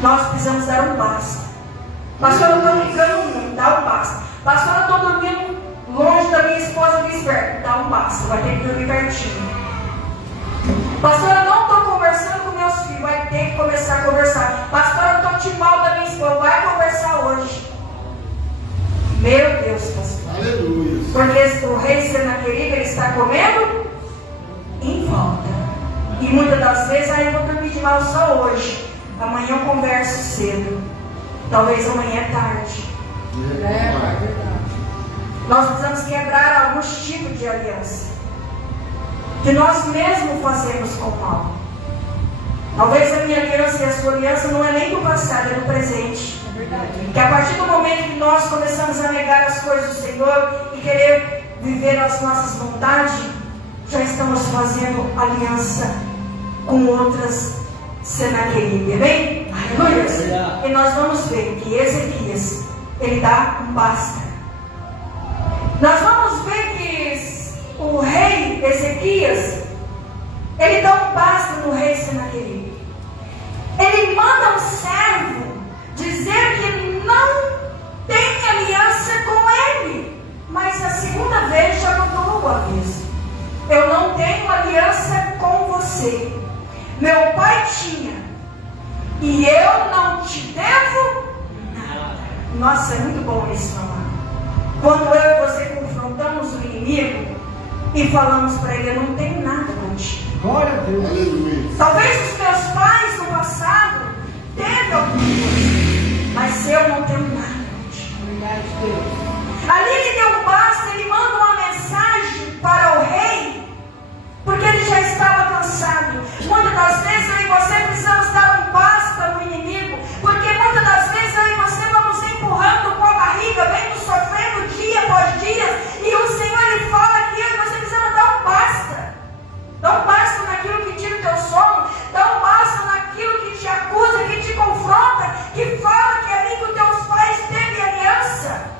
Nós precisamos dar um basta. Pastor, eu estou brincando muito, dá um basta. Pastor, eu estou dormindo longe da minha esposa de esperto, dá um basta, vai ter que dormir pertinho. Pastor, eu não estou conversando com meus filhos, vai ter que começar a conversar. Pastor, eu estou de mal da minha esposa, vai conversar hoje. Meu Deus, pastor. Aleluia. Porque o rei Senaqueribe ele está comendo em volta. E muitas das vezes, eu vou dormir de mal só hoje. Amanhã eu converso cedo. Talvez amanhã é tarde. Nós precisamos quebrar alguns tipos de aliança que nós mesmos fazemos com o mal. Talvez a minha aliança e a sua aliança não é nem do passado, é do presente. Que a partir do momento que nós começamos a negar as coisas do Senhor e querer viver as nossas vontades, já estamos fazendo aliança com outras Senaqueribe, amém? Aleluia! E nós vamos ver que Ezequias, ele dá um basta. Nós vamos ver que o rei Ezequias, ele dá um basta no rei Senaqueribe. Ele manda um servo dizer que não tem aliança com ele. Mas a segunda vez já mandou o aviso. Eu não tenho aliança com você. Meu pai tinha, e eu não te devo nada. Nossa, é muito bom isso, amado. Quando eu e você confrontamos o inimigo e falamos para ele: eu não tenho nada contigo. Glória a Deus. Aleluia. Talvez os meus pais no passado teve alguma coisa, mas eu não tenho nada contigo. Ali ele deu um basta, ele manda uma mensagem para o rei, porque ele já estava cansado. Muitas das vezes eu e você precisamos dar um basta no inimigo, porque muitas das vezes eu e você vamos empurrando com a barriga, vendo sofrendo dia após dia, e o Senhor ele fala que eu e você precisamos dar um basta. Dá um basta naquilo que tira o teu sono, dá um basta naquilo que te acusa, que te confronta, que fala que é ali que os teus pais teve aliança.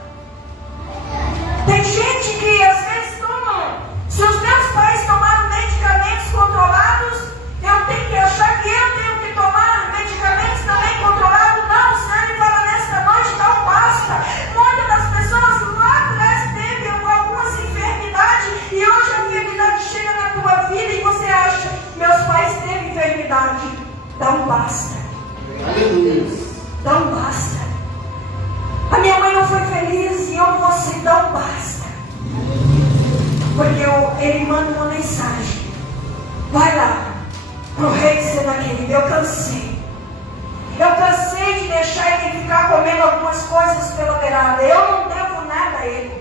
Tem gente que às vezes toma, se os meus pais tomaram medicamentos controlados, eu tenho que achar que eu tenho que tomar medicamentos também controlados. Não, o Senhor ele fala nesta noite: dá um basta. Muitas das pessoas lá atrás teve algumas enfermidades e hoje a enfermidade chega na tua vida e você acha: meus pais teve enfermidade. Dá um basta. Aleluia. Dá um basta. A minha mãe não foi feliz e eu não vou ser. Dá um basta. Porque ele manda uma mensagem: vai lá pro rei Senaqueribe. Eu cansei de deixar ele ficar comendo algumas coisas pela beirada. Eu não devo nada a ele.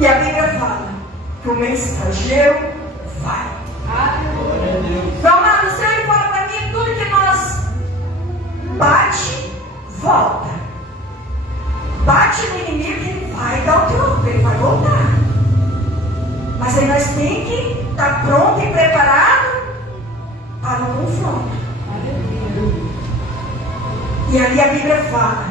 E a Bíblia fala que o mensageiro vai. Meu amado, o Senhor fala para mim: tudo que nós bate, volta. Bate no inimigo e ele vai dar o troco, ele vai voltar. Mas aí nós temos que estar pronto e preparado para o confronto. E ali a Bíblia fala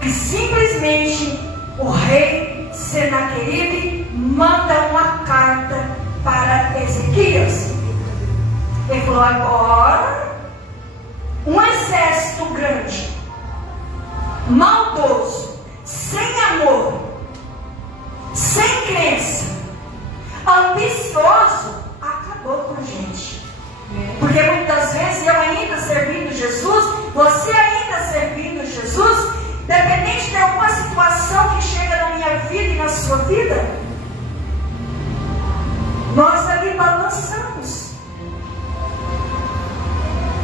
que simplesmente o rei Senaqueribe manda uma carta para Ezequias. Ele falou: agora um exército grande, maldoso, sem amor, sem crença, ambicioso, acabou com a gente. Porque muitas vezes eu ainda servindo Jesus, você ainda servindo Jesus, dependente de alguma situação que chega na minha vida e na sua vida, nós ali balançamos.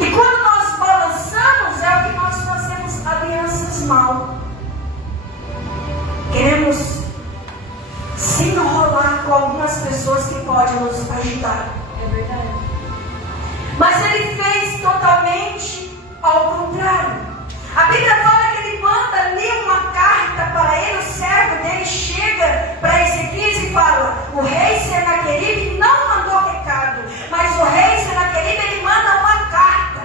E quando nós balançamos, é o que nós fazemos alianças mal. Queremos se enrolar com algumas pessoas que podem nos ajudar. É verdade. Mas ele fez totalmente ao contrário. A Bíblia fala que ele manda ali uma carta para ele, o servo dele chega para Ezequias e fala: o rei Senaqueribe não mandou recado, mas o rei Senaqueribe ele manda uma carta.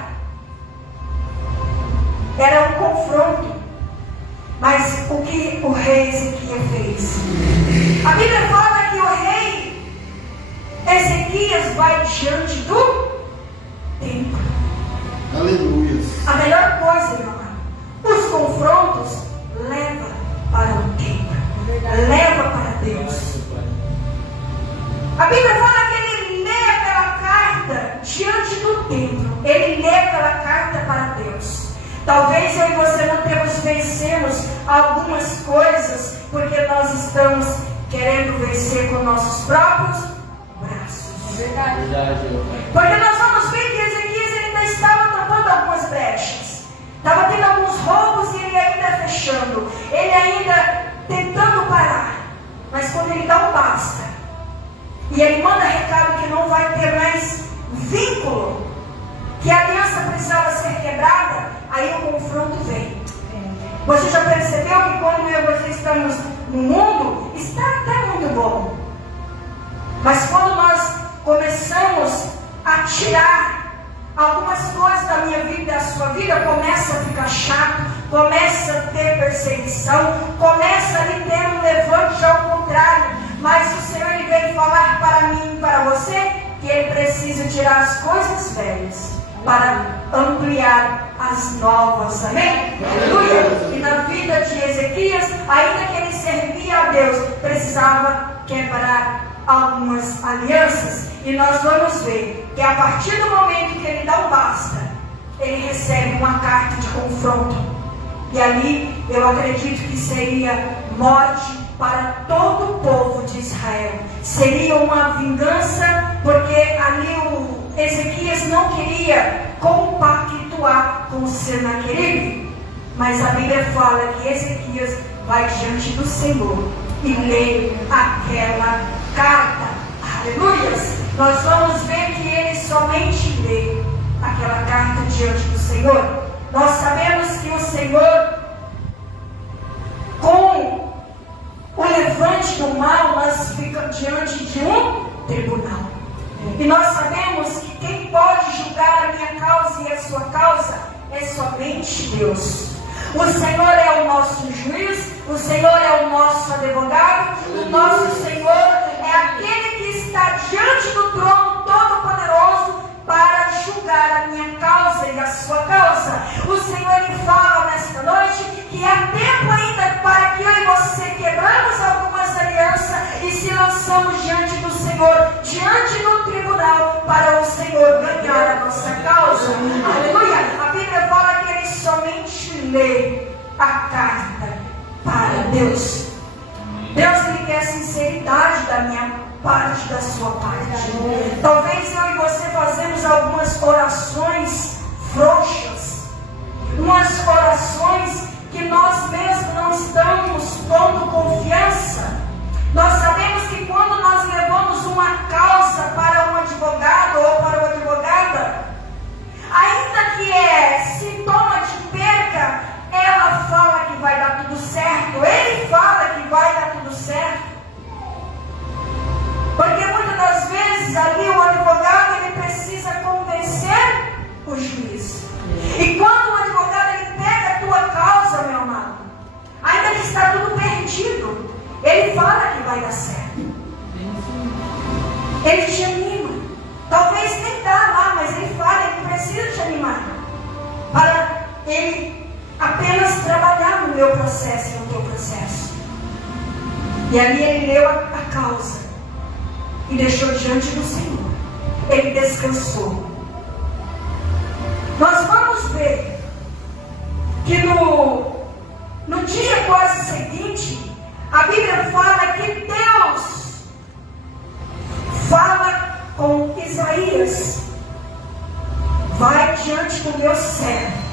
Era um confronto. Mas o que o rei Ezequias fez? A Bíblia fala que o rei Ezequias vai diante do templo. Aleluia. A melhor coisa, meu amado, os confrontos levam para o templo, leva para Deus. A Bíblia fala que ele lê aquela carta diante do templo, ele lê aquela carta para Deus. Talvez eu e você não vencemos algumas coisas porque nós estamos querendo vencer com nossos próprios braços. Verdade. Porque nós vamos ver que Ezequias ele ainda estava tapando algumas brechas. Estava tendo alguns roubos e ele ainda fechando. Ele ainda tentando parar. Mas quando ele dá um basta, e ele manda recado que não vai ter mais vínculo, que a aliança precisava ser quebrada, aí o confronto vem. Você já percebeu que quando eu e você estamos no mundo, está até muito bom. Mas quando nós começamos a tirar algumas coisas da minha vida e da sua vida, começa a ficar chato, começa a ter perseguição, começa a ter um levante ao contrário. Mas o Senhor ele veio falar para mim e para você que ele precisa tirar as coisas velhas para ampliar as novas, amém? Aleluia! E na vida de Ezequias, ainda que ele servia a Deus, precisava quebrar algumas alianças. E nós vamos ver que a partir do momento que ele dá um basta, ele recebe uma carta de confronto. E ali eu acredito que seria morte para todo o povo de Israel. Seria uma vingança, porque ali o Ezequias não queria compactuar com o Senaqueribe. Mas a Bíblia fala que Ezequias vai diante do Senhor e lê aquela carta. Aleluias! Nós vamos ver que ele somente lê aquela carta diante do Senhor. Nós sabemos que o Senhor, com o levante do mal, nós ficamos diante de um tribunal. E nós sabemos que quem pode julgar a minha causa e a sua causa é somente Deus. O Senhor é o nosso juiz, o Senhor é o nosso advogado, o nosso Senhor é aquele que está diante do trono todo-poderoso para julgar a minha causa e a sua causa. O Senhor lhe fala nesta noite que há tempo ainda para que eu e você quebramos algumas alianças e se lançamos diante do Senhor, diante do tribunal, para o Senhor ganhar a nossa causa. Aleluia! A Bíblia fala que ele somente lê a carta para Deus. Deus, ele quer sinceridade da minha parte, da sua parte. Talvez eu e você fazemos algumas orações frouxas, umas orações que nós mesmos não estamos pondo confiança. Nós sabemos que quando nós levamos uma causa para um advogado ou para uma advogada, ainda que é sintoma de perca, ela fala que vai dar tudo certo, ele fala que vai dar tudo certo. Porque muitas das vezes ali o advogado ele precisa convencer o juiz. E quando o advogado ele pega a tua causa, meu amado, ainda que está tudo perdido, ele fala que vai dar certo. Ele te anima. Talvez nem dá lá, mas ele fala, ele precisa te animar. Para ele apenas trabalhar no meu processo e no teu processo. E ali ele leu a causa e deixou diante do Senhor. Ele descansou. Nós vamos ver que no dia quase seguinte, a Bíblia fala que Deus fala com Isaías: vai diante do meu servo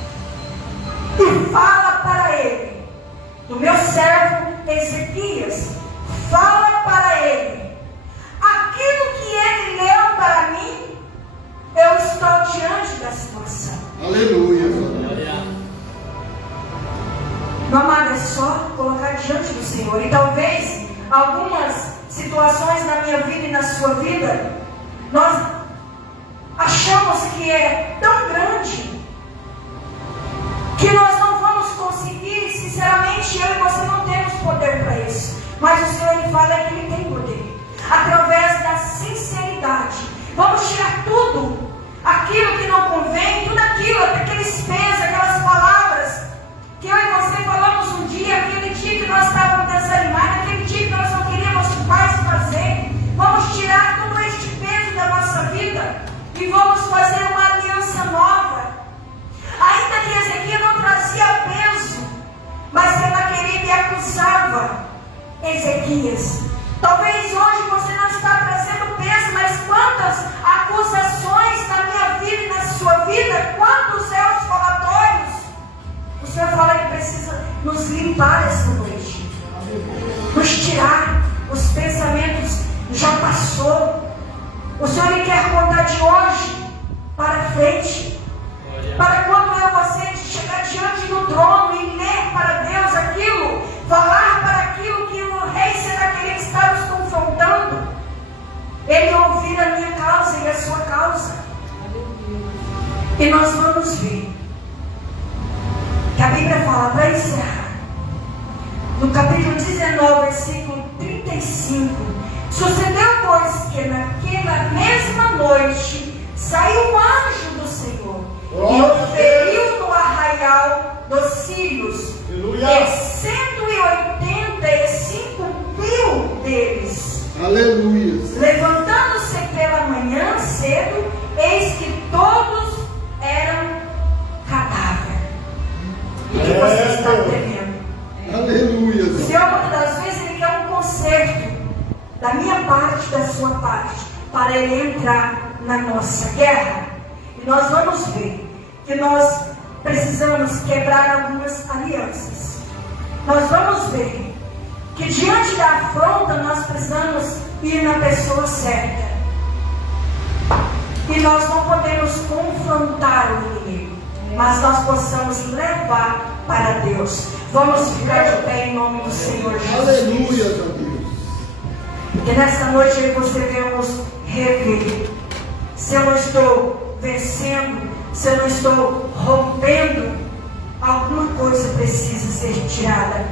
e fala para ele, do meu servo Ezequias, fala para ele aquilo que ele leu para mim. Eu estou diante da situação. Aleluia. Meu amado, é só colocar diante do Senhor. E talvez algumas situações na minha vida e na sua vida, nós achamos que é tão grande que nós não vamos conseguir. Sinceramente, eu e você não temos poder para isso. Mas o Senhor ele fala que ele tem poder. Através da sinceridade. Vamos tirar tudo aquilo que não convém, tudo aquilo, aqueles pesos, aquelas palavras que eu e você falamos um dia, aquele dia que nós estávamos desanimados, aquele dia que nós não queríamos mais fazer. Vamos tirar todo este peso da nossa vida e vamos fazer uma aliança nova. Ainda que Ezequias não trazia peso, mas Senaqueribe acusava Ezequias. Talvez hoje você não está trazendo peso, mas quantas acusações na minha vida e na sua vida, quantos é os falatórios? O Senhor fala que precisa nos limpar essa noite, nos tirar os pensamentos. Já passou. O Senhor ele quer contar de hoje para frente, para quando eu e você chegar diante do trono e ler para Deus aquilo, falar para aquilo que o rei Senaqueribe está nos confrontando, ele ouvir a minha causa e a sua causa. E nós vamos ver que a Bíblia fala, para encerrar, no capítulo 19, versículo 35, sucedeu, pois, que naquela mesma noite saiu um anjo do Senhor e o feriu no arraial dos sírios, e 185.000 deles. Aleluia. Levantando-se pela manhã cedo, eis que todos eram Aleluia. O Senhor, muitas das vezes, Ele quer um conserto da minha parte, da sua parte, para Ele entrar na nossa guerra. E nós vamos ver que nós precisamos quebrar algumas alianças. Nós vamos ver que diante da afronta nós precisamos ir na pessoa certa. E nós não podemos confrontar o inimigo, mas nós possamos levar para Deus. Vamos ficar de pé em nome do Senhor Jesus. Aleluia, meu Deus. Que nesta noite eu e você devemos rever se eu não estou vencendo, se eu não estou rompendo, alguma coisa precisa ser tirada.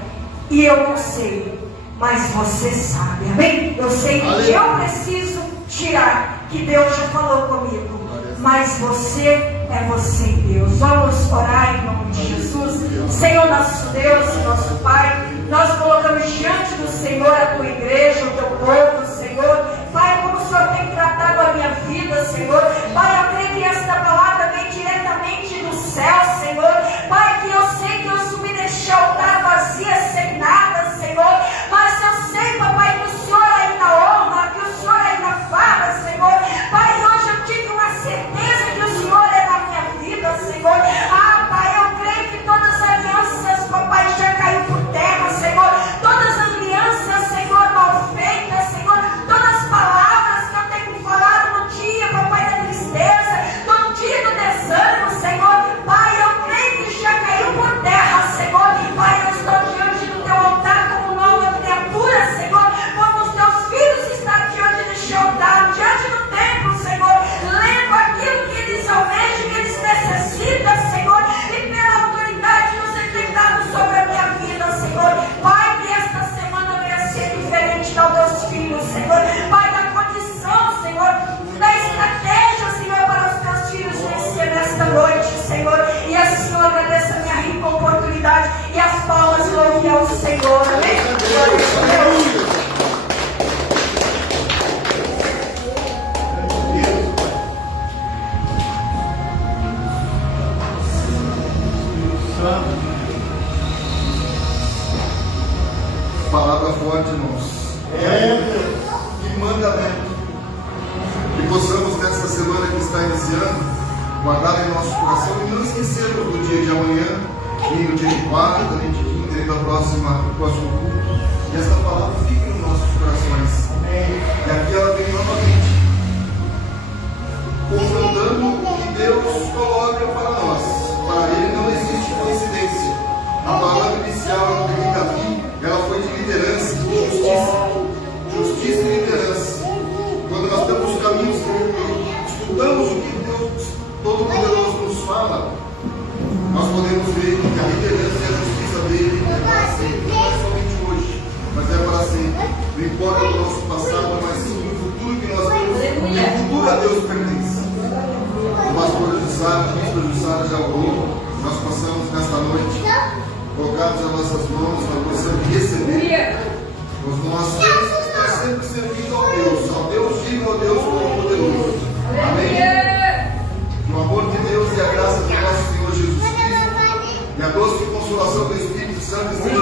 E eu não sei, mas você sabe, amém? Eu sei que eu preciso tirar, que Deus já falou comigo, mas você é você e Deus. Vamos orar em nome de Jesus. Senhor nosso Deus, nosso Pai, nós colocamos diante do Senhor a tua igreja, o teu povo, Senhor. Pai, como o Senhor tem tratado a minha vida, Senhor. Pai, eu creio que esta palavra vem diretamente do céu, Senhor. Pai, que eu sei que eu subi neste altar vazia, sem nada, Senhor. Mas eu sei, papai, que o Senhor ainda honra, que o Senhor ainda fala, Senhor. Pai, hoje eu tive uma certeza que o Senhor é na minha vida, Senhor. Ah, Pai, eu creio que todas as alianças, papai, já caiu por terra, Senhor. Todas as alianças, Senhor, mal feitas, Senhor. Todas as palavras que eu tenho falado no dia, papai, da tristeza, no dia do desânimo, Senhor. Pai, eu creio que já caiu por terra, Senhor. Pai, eu estou diante do teu altar como nova criatura, Senhor. Como os teus filhos estão diante deste altar, diante do templo, Senhor. Lendo aquilo que eles almejam, que eles necessitam, Senhor. E pela autoridade que você tem dado sobre a minha vida, Senhor. Pai, que esta semana venha ser diferente dos teus filhos, Senhor. Pai, da condição, Senhor, da estratégia, Senhor, para os teus filhos vencer nesta noite, Senhor. E assim eu agradeço a minha rica oportunidade e as palmas louve ao Senhor. Amém? Palavra forte, irmãos. Que mandamento. Que possamos nesta semana que está iniciando, guardar em nosso coração e não esquecermos do dia de amanhã, nem o dia de quarta, nem de quinta, nem do próximo culto. E esta palavra fique nos nossos corações. E aqui ela vem novamente, confrontando o que Deus coloca para nós. Para Ele não existe coincidência. A palavra inicial de Davi, ela foi de liderança, de justiça. Justiça e liderança. Quando nós temos os caminhos, escutamos o que Deus Todo-Poderoso nos fala, nós podemos ver que a liderança e a justiça dele é para sempre. Não é somente hoje, mas é para sempre. Não importa o nosso passado, mas sim o futuro que nós temos. E o futuro a Deus pertence. O pastor Jussara já orou. Nós passamos nesta noite, colocados as nossas mãos na posição de receber. Nós temos que estar sempre servindo ao Deus vivo, ao Deus Todo-Poderoso. Amém? Que o amor de Deus e a graça do nosso Senhor Jesus Cristo e a doce consolação do Espírito Santo esteja